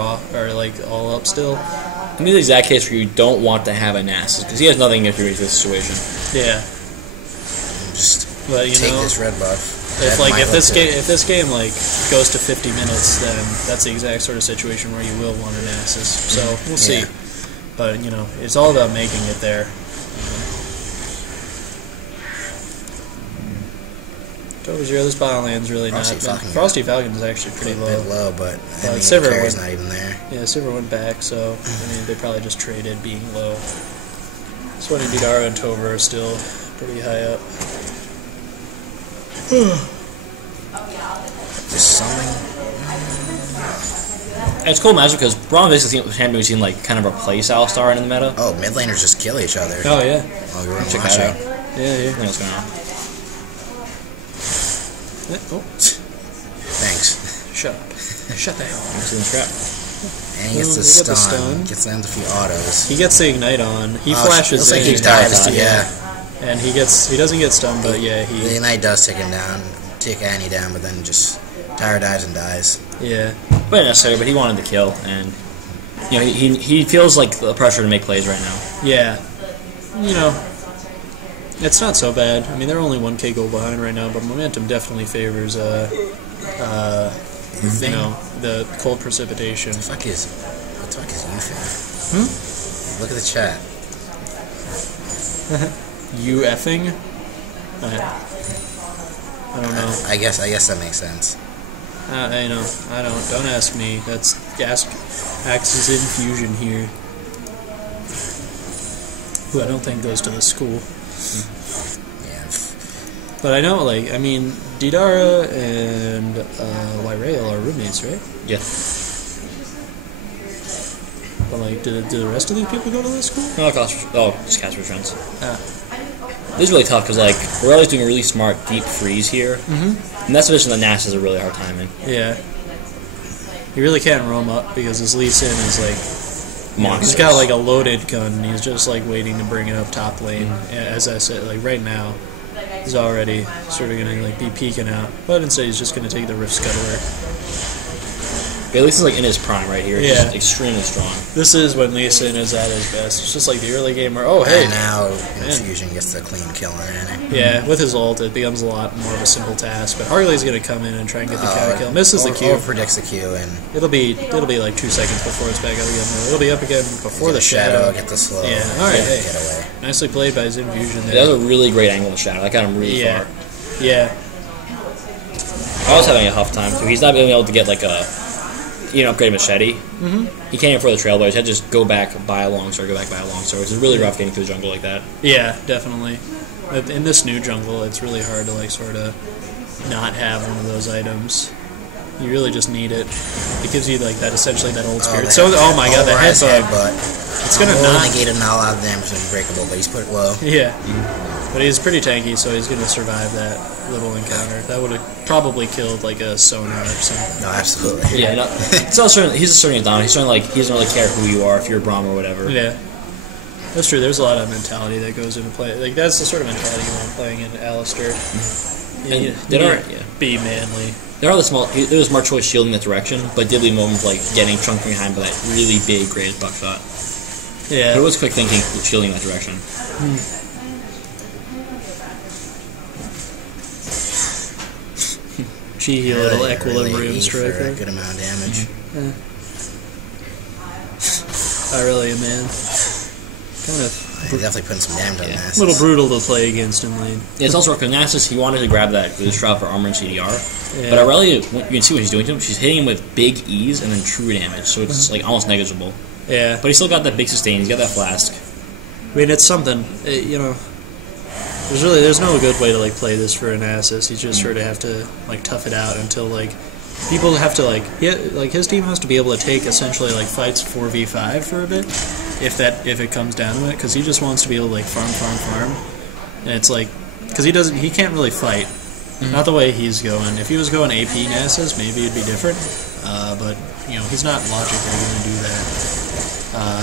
all up still. And this is the exact case where you don't want to have a Nasus because he has nothing to do with this situation. Yeah, Just but take this red buff. If this game goes to 50 minutes, then that's the exact sort of situation where you will want an Nasus. So we'll see. But it's all about making it there. Tozier, this bottom lane's really Frosty Falcon is actually pretty low. A bit low, but Sivir carry's not even there. Yeah, Sivir went back, so they probably just traded being low. Sweaty Didara and Tover are still pretty high up. Just something. It's cool magic because Braum basically champion we've seen kind of replace Alistar in the meta. Oh, mid laners just kill each other. Oh yeah. Oh, you're Check that out. Yeah. What's going on? Oh. Thanks. Shut up. Shut the hell up. This is trap. And he gets the stun. Gets down to a few autos. He gets the ignite on. He flashes in. in. He dives, yeah. And he doesn't get stunned, but yeah, the ignite does take him down, take Annie down, but then just Tyra dives and dies. Yeah. But necessary, but he wanted to kill, and he feels like the pressure to make plays right now. Yeah. It's not so bad. I mean, they're only 1k goal behind right now, but momentum definitely favors the cold precipitation. What the fuck is you? Look at the chat. You effing? I don't know. I guess that makes sense. I know. I don't. Don't ask me. That's Axis Infusion here. Who I don't think goes to the school. Yeah. But I know, like, I mean, Didara and Wyrail are roommates, right? Yeah. But, like, do the rest of these people go to this school? No, just Casper friends. Ah. This is really tough because, like, we're always doing a really smart deep freeze here. Mm-hmm. And that's a position that Nash has a really hard time in. Yeah. He really can't roam up because his Lee Sin is, like, he's got, like, a loaded gun, and he's just, like, waiting to bring it up top lane. As I said, like, right now, he's already sort of going to, like, be peeking out. But instead, he's just going to take the Rift Scuttler. But at least he's, like, in his prime right here. Yeah. He's extremely strong. This is when Lee Sin is at his best. It's just like the early game where, oh, hey. And now Infusion gets the clean kill on it. Yeah, with his ult, it becomes a lot more of a simple task. But Harley's going to come in and try and get the counter kill. Misses the Q. Or predicts the Q, and It'll be like 2 seconds before it's back up again. It'll be up again before the Shadow. Get the slow. Yeah, alright, hey. Get away. Nicely played by his Infusion there. That was a really great angle of Shadow. That got him really far. Yeah. I was having a tough time, too. He's not being able to get, like, a... upgrade machete. Mm-hmm. He can't even for the Trailblazers. He had to just go back, buy a longsword, go back, buy a longsword. It's really rough getting through the jungle like that. Yeah, definitely. In this new jungle, it's really hard to, like, sort of not have one of those items. You really just need it. It gives you, like, that essentially that old spirit. Oh my god, the headbutt. It's going to not negate a lot of damage and unbreakable, but he's put low. Yeah. But he's pretty tanky, so he's going to survive that little encounter. That would have probably killed, like, a Sonar or something. No, absolutely. Yeah, no, he's asserting it down. He's showing, like, he doesn't really care who you are, if you're a Braum or whatever. Yeah. That's true. There's a lot of mentality that goes into play. Like, that's the sort of mentality you want playing in Alistair. Be manly. There was more choice shielding that direction, but did leave moments like getting chunked behind by that really big greatest buckshot. Yeah. But it was quick thinking shielding that direction. Cheeky little equilibrium strike. For a good amount of damage. Not really, man. Kind of. He's definitely putting some damage on Nasus. A little brutal to play against in lane. Yeah, it's also because Nasus, he wanted to grab that Goose Drop for armor and CDR. Yeah. But Aurelia, you can see what she's doing to him. She's hitting him with big ease and then true damage, so it's like almost negligible. Yeah. But he's still got that big sustain. He's got that flask. I mean, it's something. There's no good way to like play this for an Nasus. You just sort of have to like tough it out until like people have to like his team has to be able to take essentially like fights 4v5 for a bit if it comes down to it, because he just wants to be able to like farm, and it's like because he can't really fight. Not the way he's going. If he was going AP Nasus, maybe it'd be different. But he's not logically going to do that.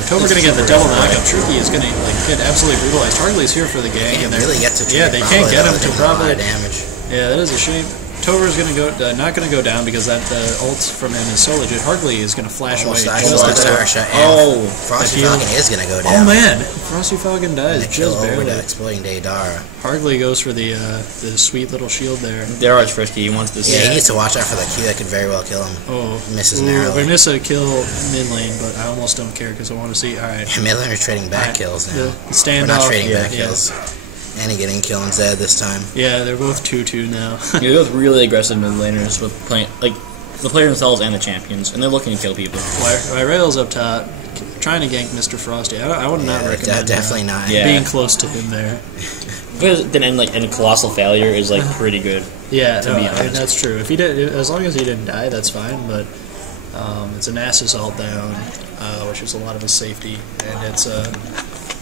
Tober going to get the double knockup. Truki is going to get absolutely brutalized. Hargley's here for the gang, and really get to they can't get him to probably damage. Yeah, that is a shame. Tober's going to go not going to go down because that ult from him is so legit. Hargley is going to flash away. Frosty Falcon is going to go down. Oh man, Frosty Falcon dies just barely. With exploding Deidara. Hargley goes for the sweet little shield there. Deidara's frisky. He wants this. Yeah, he needs to watch out for the Q that could very well kill him. Oh, misses narrowly. Vanessa kill mid lane, but I almost don't care because I want to see. All right, mid lane are trading back kills now. The standoff. We're not trading back kills. And he getting kill on Zed this time. Yeah, they're both 2-2 now. They're both really aggressive mid laners with playing the players themselves and the champions, and they're looking to kill people. Rail's up top, trying to gank Mr. Frosty. I would not recommend definitely not being close to him there. Because then and Colossal Failure is pretty good. Yeah, to be honest, that's true. If he did, as long as he didn't die, that's fine. But it's a Nasus ult down, which is a lot of his safety, and it's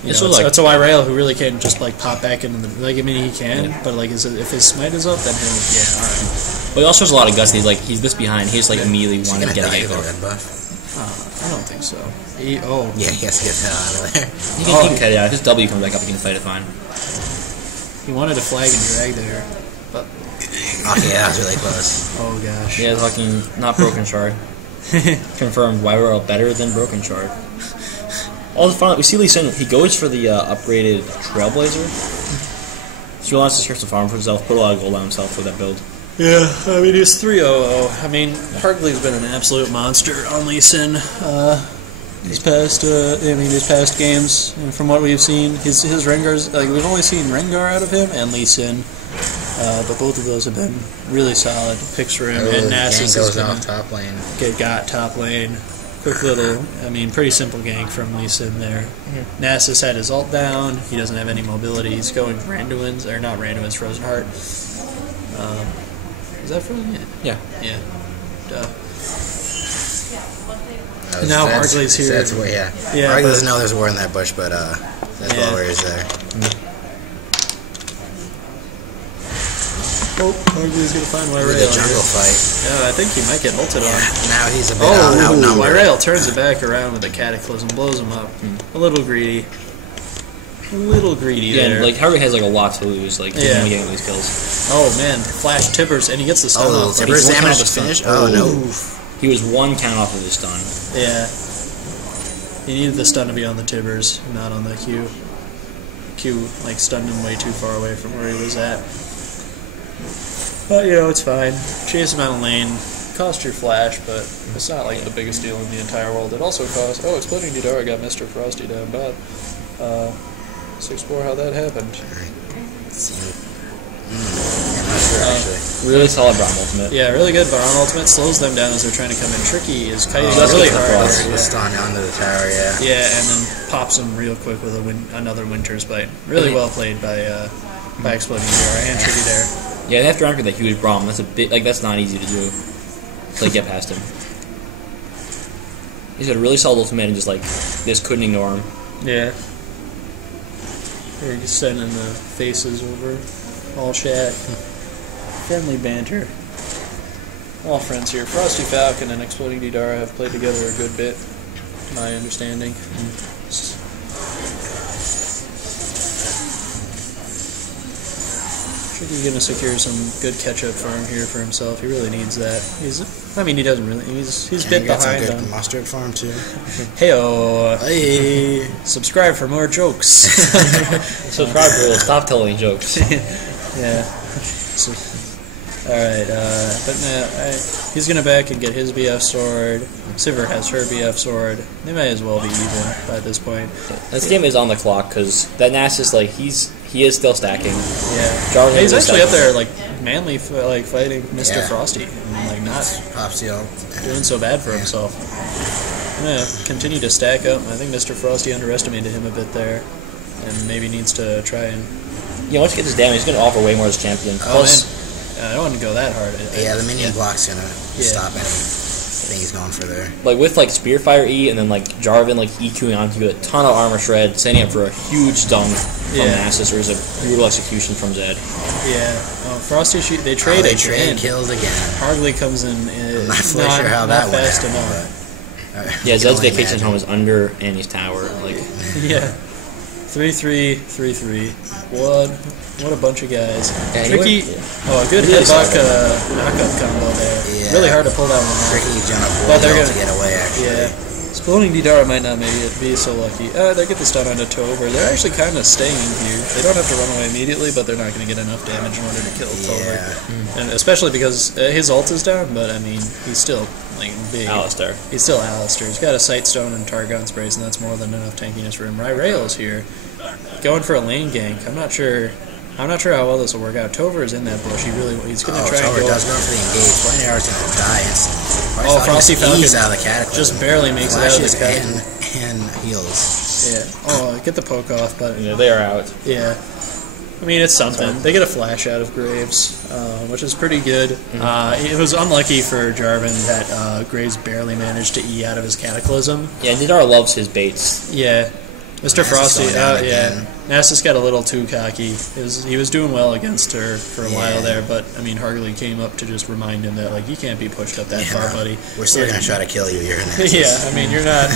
it's a Wyrail who really can't just pop back into the he can, but if his smite is up, then he'll alright. But he also has a lot of guts. He's this behind. He's immediately wanting to get a red buff. I don't think so. Yeah, he has to get the hell out of there. He can cut it out. If his W comes back up, he can fight it fine. He wanted to flag and drag there, but that was really close. Oh gosh. Yeah, fucking not Broken Shard. Confirmed Wyrail better than Broken Shard. Also, finally, we see Lee Sin. He goes for the upgraded Trailblazer. So he wants to secure some farm for himself, put a lot of gold on himself for that build. Yeah, I mean, he's 3-0-0. I mean, Hargley's been an absolute monster on Lee Sin these past games. And from what we've seen, his Rengar's, we've only seen Rengar out of him and Lee Sin. But both of those have been really solid picks for him. And Nasus goes off top lane. Got top lane. Quick little, pretty simple gank from Lee Sin there. Nasus had his ult down. He doesn't have any mobility. He's going Randuin's, or not Randuin's, Frozen Heart. Is that from? Yeah. Yeah. Duh. Now Hargley's here. That's where, yeah. Hargley doesn't know there's war in that bush, but that's where he's there. Oh, Hargley's gonna find Wyrail. The jungle fight. Yeah, I think he might get ulted on. Now he's a bit outnumbered. Wyrail turns it back around with a Cataclysm, blows him up. A little greedy. Yeah, there. like Hargley has like a lot to lose. Like, he's only getting these kills. Oh man, Flash Tibbers, and he gets the stun off. Tibbers damage is finished? Oh no. He was one count off of his stun. Yeah. He needed the stun to be on the Tibbers, not on the Q. Q, like, stunned him way too far away from where he was at. But, you know, it's fine. Chase him out of lane. Cost your flash, but it's not, like, the biggest deal in the entire world. It also cost... Oh, Exploding Nidara got Mr. Frosty down bad. Let's explore how that happened. Really solid Braum ultimate. Yeah, really good Braum ultimate. Slows them down as they're trying to come in. Tricky is kiting really hard. Stun onto the tower, yeah. Yeah, and then pops him real quick with another Winter's Bite. Really well played by Exploding Nidara and Tricky there. Yeah, they have to run for that huge Braum. That's a bit like that's not easy to do. To like, get past him. He's got a really solid ultimate and just like this couldn't ignore him. Yeah. Here he's sending the faces over. All chat. Friendly banter. All friends here. Frosty Falcon and Exploding Nidara have played together a good bit, my understanding. Tricky's gonna secure some good catch-up farm here for himself. He really needs that. He doesn't really. He's bit behind some good on mustard farm too. Hey, subscribe for more jokes. Subscribe for stop telling jokes. Yeah. So, alright, he's gonna back and get his BF sword. Sivir has her BF sword. They might as well be even by this point. This game is on the clock because that Nasus, like, he is still stacking. Yeah. He's actually up there, like, manly, like, fighting Mr. Frosty. And, like, not doing so bad for himself. I'm gonna continue to stack up. I think Mr. Frosty underestimated him a bit there. And maybe needs to try and... Yeah, once he gets his damage, he's going to offer way more as champion. Plus, I don't want to go that hard. The minion block's going to stop anything he's going for there. Like, with, like, Spearfire E and then, like, Jarvan, like, EQing onto you, a ton of armor shred, setting up for a huge dunk from Nasus, or is a brutal execution from Zed. Yeah. Frosty, they trade kills again. Hargley comes in. I'm not fully sure how that went fast enough. Yeah, Zed's vacation home is under Annie's tower. Like, yeah. 3-3. What a bunch of guys. Yeah, Tricky. A good headlock knockup combo there. Yeah. Really hard to pull that one off. Tricky to get away, actually. Yeah. Exploding Nidara might not be so lucky. They get the stun onto Tover. They're actually kind of staying here. They don't have to run away immediately, but they're not going to get enough damage in order to kill Tover. And especially because his ult is down, but I mean, he's still like big. Alistar. He's still Alistar. He's got a Sight Stone and Targon Sprays, and that's more than enough tankiness for him. Wyrail's here, going for a lane gank. I'm not sure how well this will work out. Tover is in that bush. He's going to try and go. Tover does go for the engage. 20 hours going to die instantly. Frosty Falcon out of the Cataclysm. just barely makes it out of the Cataclysm. And heals. Yeah. Get the poke off, but they are out. Yeah. I mean, it's something. They get a flash out of Graves, which is pretty good. It was unlucky for Jarvan that Graves barely managed to E out of his Cataclysm. Yeah, Nidara loves his baits. Yeah. Mr. Frosty, Nasus got a little too cocky. He was doing well against her for a while there, but, I mean, Hargley came up to just remind him that, like, you can't be pushed up that far, buddy. We're still going to try to kill you. You're Nasus. Yeah, I mean, you're not...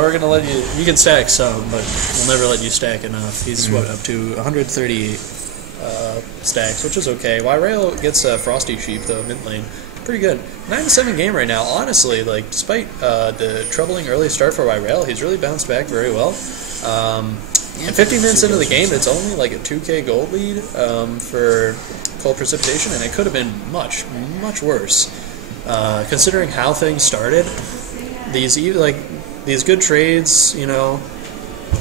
we're going to let you... You can stack some, but we'll never let you stack enough. He's, up to 138 stacks, which is okay. Wyrail gets a Frosty Sheep, though, mid lane. Pretty good. 9-7 game right now. Honestly, like, despite the troubling early start for Wyrail, he's really bounced back very well. And 50 minutes into the game, it's only like a 2k gold lead for Cold Precipitation, and it could have been much, much worse. Considering how things started, these good trades, you know.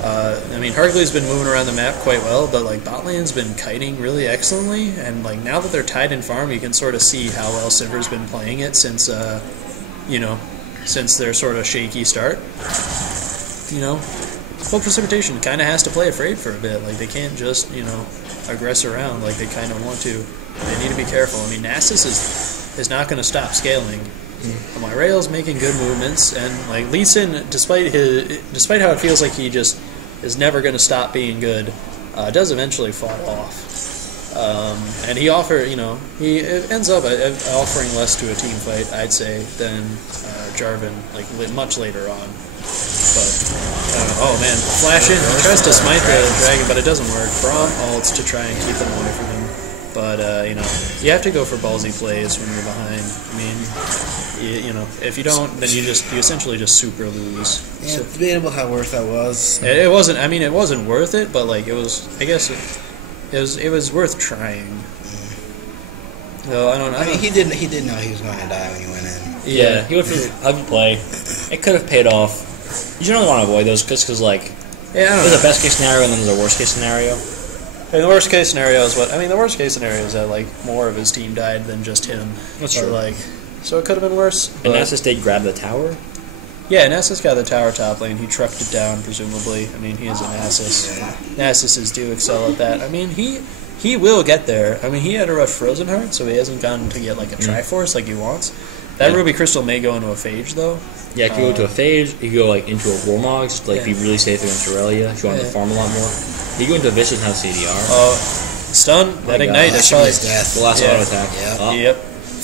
I mean, Hargley's been moving around the map quite well, but like bot lane's been kiting really excellently, and like now that they're tied in farm, you can sort of see how well Sivir's been playing it since, since their sort of shaky start. You know, Cold Precipitation kind of has to play afraid for a bit. Like they can't just aggress around like they kind of want to. They need to be careful. I mean, Nasus is not going to stop scaling. My Rail's making good movements, and like Lee Sin, despite how it feels like he just is never going to stop being good, does eventually fall off. And he he ends up offering less to a team fight, I'd say, than Jarvan, like much later on. But oh man, flash in. He tries to smite the dragon, but it doesn't work. Braum ults to try and keep them away from him. But you have to go for ballsy plays when you're behind. I mean, if you don't, then you essentially just super lose. Yeah, it's debatable how worth that was. It wasn't. I mean, it wasn't worth it, but like it was. I guess it was worth trying. So I don't. I mean, he did know he was going to die when he went in. Yeah, he went for heavy play. It could have paid off. You generally want to avoid those because like there's a best case scenario and then there's a worst case scenario. And the worst case scenario is the worst case scenario is that like more of his team died than just him. That's true. Like, so it could have been worse. And Nasus did grab the tower. Yeah, Nasus got the tower top lane. He trucked it down, presumably. I mean, he is a Nasus. Nasus do excel at that. I mean, he will get there. I mean, he had to rush Frozen Heart, so he hasn't gotten to get like a Triforce like he wants. That Ruby Crystal may go into a Phage though. Yeah, it could go into a Phage. You could go like into a Warmog, just to, like be really safe against Aurelia if you want to farm a lot more. You go into a Vicious and have CDR. Stun, that Ignite is probably the last auto attack. Yep.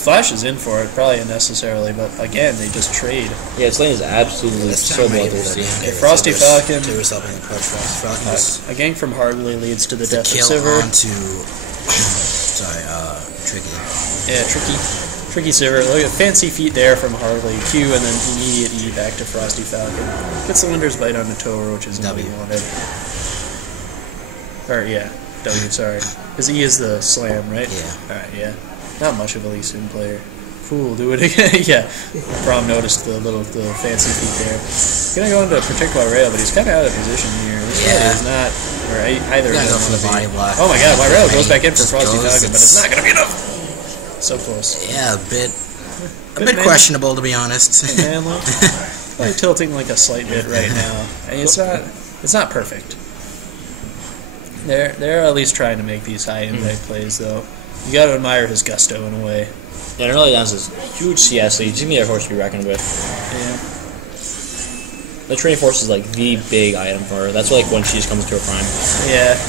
Flash is in for it, probably unnecessarily, but again, they just trade. Yeah, this lane is absolutely so bloodthirsty. Frosty Falcon. A gank from Hargley leads to the death of kill Sivir. onto Tricky. Yeah, Tricky Sivir. Look at fancy feet there from Hargley. Q and then immediate E back to Frosty Falcon. Gets the Winter's Bite on the Tower, which is what he wanted. W, sorry. Because E is the slam, right? Yeah. Alright, yeah. Not much of a Lee Sin player. Cool, do it again. Yeah. Braum noticed the fancy feet there. He's gonna go into a particular rail, but he's kind of out of position here. This is not, or either of them. For the body block. Oh my god, my rail goes back in for Frosty Falcon, but it's not gonna be enough. So close. Yeah, a bit questionable to be honest. Man, look, probably tilting like a slight bit right now. I mean, it's not perfect. They're at least trying to make these high impact plays though. You gotta admire his gusto in a way. Yeah, it really does this huge CS lead. He's gonna be a horse to be reckoned with. Yeah. The training force is like the big item for her. That's like when she just comes to her prime. Yeah.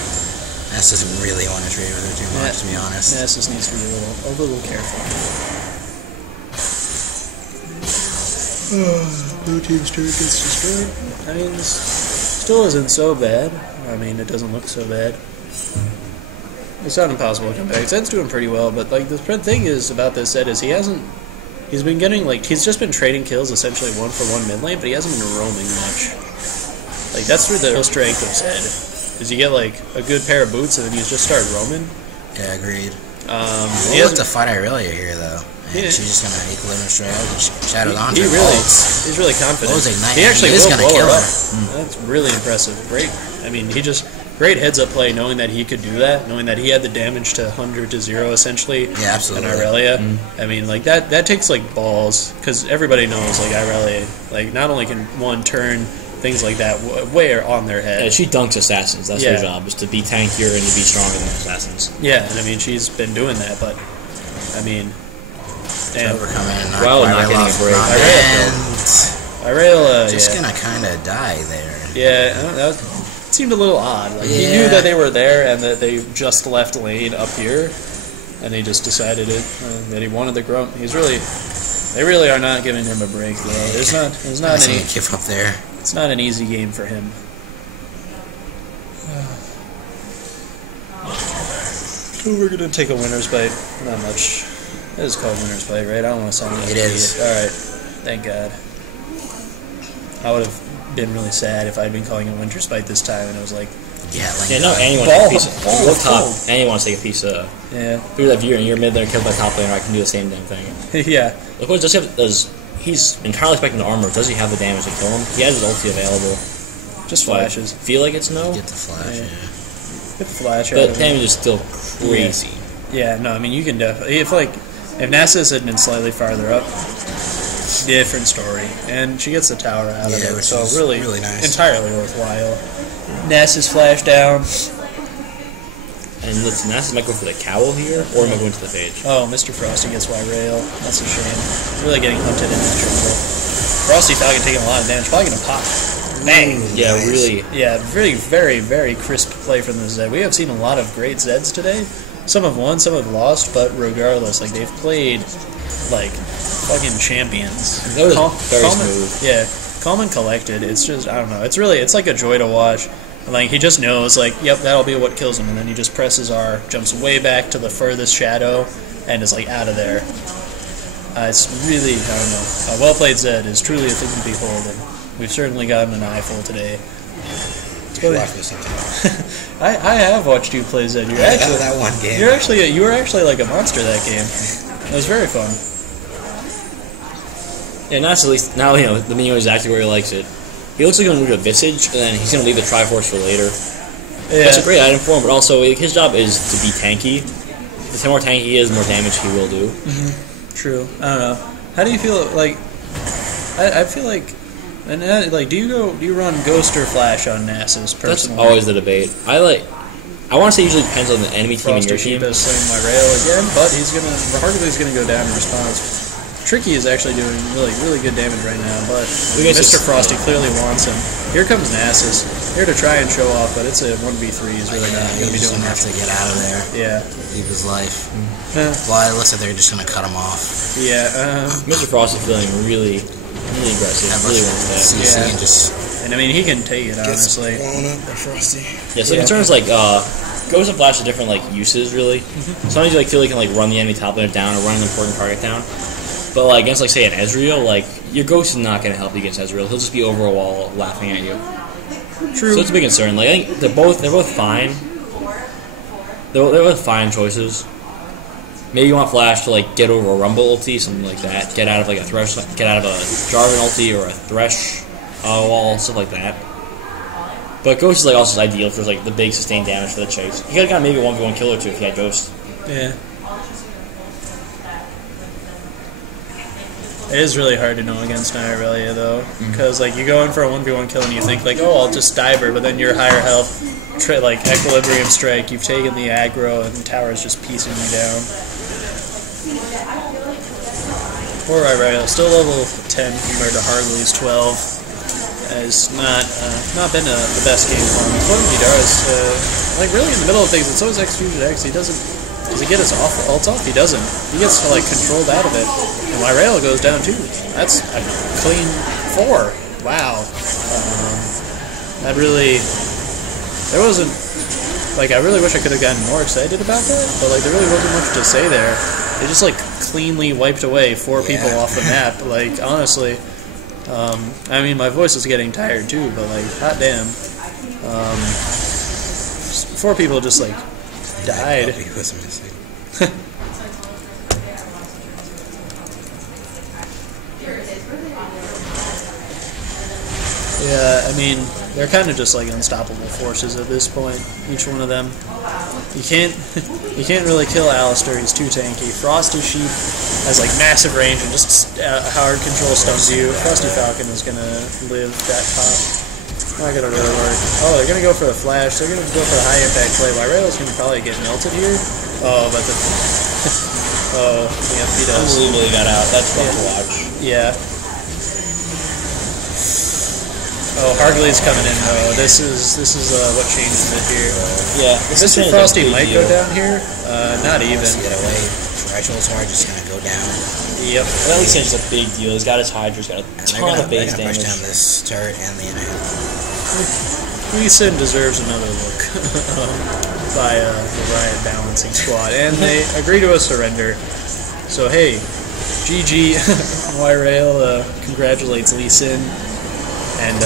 Ness doesn't really want to trade with her too much, to be honest. Ness just needs to be a little careful. Blue team's turret gets destroyed. I mean, this still isn't so bad. I mean, it doesn't look so bad. It's not impossible to come back. Zed's doing pretty well, but like the thing is about this Zed is he's been getting he's just been trading kills essentially 1-for-1 mid lane, but he hasn't been roaming much. Like that's where the real strength of Zed is. You get like a good pair of boots and then you just start roaming. Yeah, agreed. He has to fight Aurelia here though. She's just gonna equilibrium straight out and shadows on. He's really confident. He actually will blow her up. That's really impressive. Great. I mean, great heads-up play, knowing that he could do that, knowing that he had the damage to 100 to 0, essentially. Yeah, absolutely. And Aurelia. I mean, like, that takes, like, balls, because everybody knows, like, Aurelia, like, not only can one turn things like that way on their head. Yeah, she dunks assassins. That's her job, is to be tankier and to be stronger than assassins. Yeah, and I mean, she's been doing that, but, I mean... And we're coming in. Well, not getting a break. Aurelia, just gonna kind of die there. Yeah, that seemed a little odd. Like he knew that they were there and that they just left lane up here, and he just decided that he wanted the grump. They really are not giving him a break though. There's not any give up there. It's not an easy game for him. So we're gonna take a winner's bite. Not much. It is called winner's bite, right? I don't want to sound like it is. All right. Thank God. I would have been really sad if I'd been calling it winter's bite this time, and it was like, no, anyone take a piece of top. Anyone wants to take a piece of through that view, and you're mid there killed by top laner. I can do the same damn thing. Yeah. Look what he's entirely expecting the armor. Does he have the damage to kill him? He has his ulti available. Just flashes. Feel like it's no. Get the flash. Yeah. Get the flash. But damage is still crazy. Yeah. No, I mean you can definitely if Nasus had been slightly farther up, different story. And she gets the tower out of it, so really nice. Entirely worthwhile. Nasus flash down. And let's see, Nasus might go for the cowl here, or am I going to the page? Oh, Mr. Frosty gets Y-Rail. That's a shame. Really getting hunted in the jungle. Frosty Falcon taking a lot of damage. Probably going to pop. Bang! Yeah, Nice. really. Yeah, very, very, very crisp play from the Zed. We have seen a lot of great Zeds today. Some have won, some have lost, but regardless, like, they've played, like, fucking champions. That was very smooth. Yeah, calm and collected. It's just, I don't know. It's like a joy to watch. Like, he just knows, like, yep, that'll be what kills him. And then he just presses R, jumps way back to the furthest shadow, and is, like, out of there. It's really, I don't know. A well-played Zed is truly a thing to behold, and we've certainly gotten an eyeful today. Watch me sometime. I have watched you play Zed. You're actually that one game. you were actually like a monster that game. It was very fun. Yeah, Nasus at least, now, the minion is exactly where he likes it. He looks like he's going to move a Visage, and then he's going to leave the Triforce for later. Yeah. That's a great item for him, but also his job is to be tanky. The more tanky he is, the more damage he will do. True. I don't know. How do you feel? Like, I feel like, and like, do you run Ghost or Flash on Nasus personally? That's always the debate. I want to say it usually depends on the enemy team and Frosty your team. Sheep has slain my rail again, but Hargley's gonna go down in response. Tricky is actually doing really good damage right now, but Mr. Frosty clearly wants him. Here comes Nasus, here to try and show off, but it's a 1v3. He's really not going to be doing have much. to get out of there. Yeah. Leave his life. Yeah. Well, it looks like they're just going to cut him off. Yeah. Mr. Frost is feeling really aggressive. Really wants that. CC Yeah. and just And I mean, he can take it, honestly. blown up by Frosty. Yeah, so in terms of, like, Ghost and Flash have different, like, uses, really. Sometimes you, like, feel like you can, like, run the enemy top laner down or run an important target down. But, like, against, like, say, an Ezreal, like, your Ghost is not going to help you against Ezreal. He'll just be over a wall laughing at you. True. So it's a big concern. Like, I think they're both fine. They're both fine choices. Maybe you want Flash to, like, get over a Rumble ulti, something like that. Get out of, like, get out of a Jarvan ulti or a Thresh wall, stuff like that. But Ghost is, like, also ideal for, like, the big sustained damage for the chase. He could have got maybe a 1v1 kill or two if he had Ghost. Yeah. It is really hard to know against Irelia, though, because like you go in for a 1v1 kill and you think like, oh, I'll just dive her, but then you're higher health, like Equilibrium Strike, you've taken the aggro, and the tower is just piecing you down. Poor Irelia, still level 10 compared to Hargley's 12. Has not been the best game for him. Cloven Vidara's like really in the middle of things. It's always X Fusion X. He doesn't. Does he get his ults off? He doesn't. He gets like controlled out of it. And Lyrail goes down too. That's a clean 4. Wow. That really... There wasn't... Like, I really wish I could have gotten more excited about that, but like there really wasn't much to say there. They just like cleanly wiped away 4 people off the map. Like, honestly... I mean, my voice is getting tired too, but like, hot damn. 4 people just like died. He was missing. Yeah, I mean, they're kind of just like unstoppable forces at this point. Each one of them. You can't really kill Alistair. He's too tanky. Frosty Sheep has like massive range and just hard control stuns you. Frosty Falcon is gonna live that pop. Not gonna really work. Oh, they're gonna go for the flash. They're gonna go for the high impact play. Lyrail's gonna probably get melted here. Oh, but the oh, yeah, he does. Unbelievably got out. That's fun to watch. Yeah. Oh, Hargley's coming in though. This is what changes it here. Yeah, Mr. Frosty might go down here. Not even. Get away. Thresholds are just gonna go down. Yep. Well, at least it's a big deal. He's got his Hydra. He's got a ton of base they're gonna damage. push down this turret and the inhibitor. Lee Sin deserves another look by the Riot Balancing Squad, and they agree to a surrender. So hey, GG, Yrail congratulates Lee Sin, and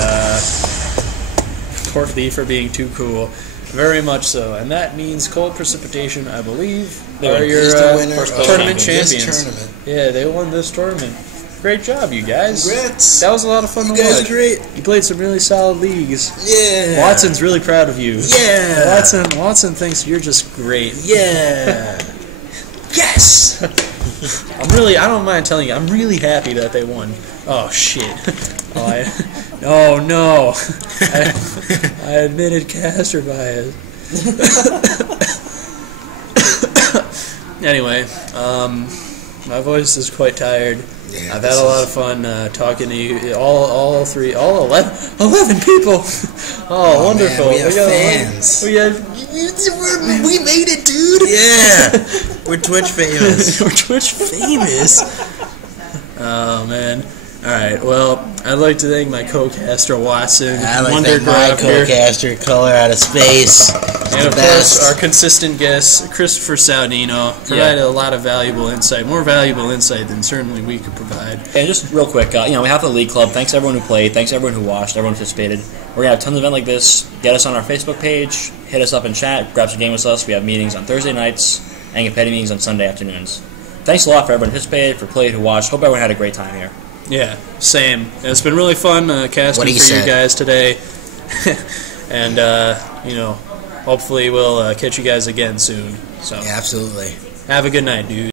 Port Lee for being too cool. Very much so, and that means Cold Precipitation, I believe, are your tournament champions. Yeah, they won this tournament. Great job, you guys. Congrats. That was a lot of fun to watch. You guys are great. You played some really solid leagues. Yeah. Watson's really proud of you. Yeah. Watson thinks you're just great. Yeah. Yes. I don't mind telling you, I'm really happy that they won. Oh shit. Oh no. I admitted caster bias. Anyway, my voice is quite tired. Yeah, I've had a lot of fun talking to you, all 11 people. Oh, wonderful! Man, we have fans. We made it, dude. Yeah, we're Twitch famous. We're Twitch famous. Oh man. All right. Well, I'd like to thank my co-caster Watson. I'd like to thank my co-caster Color Out of Space. And of course, our consistent guest, Christopher Saudino, provided a lot of valuable insight, more valuable insight than certainly we could provide. And just real quick, we have the League Club. Thanks to everyone who played. Thanks to everyone who watched, everyone who participated. We're going to have tons of events like this. Get us on our Facebook page. Hit us up in chat. Grab some game with us. We have meetings on Thursday nights and competitive meetings on Sunday afternoons. Thanks a lot for everyone who participated, for played, who watched. Hope everyone had a great time here. Yeah, same. It's been really fun casting for you guys today. And, hopefully we'll catch you guys again soon. So yeah, absolutely. Have a good night, dude.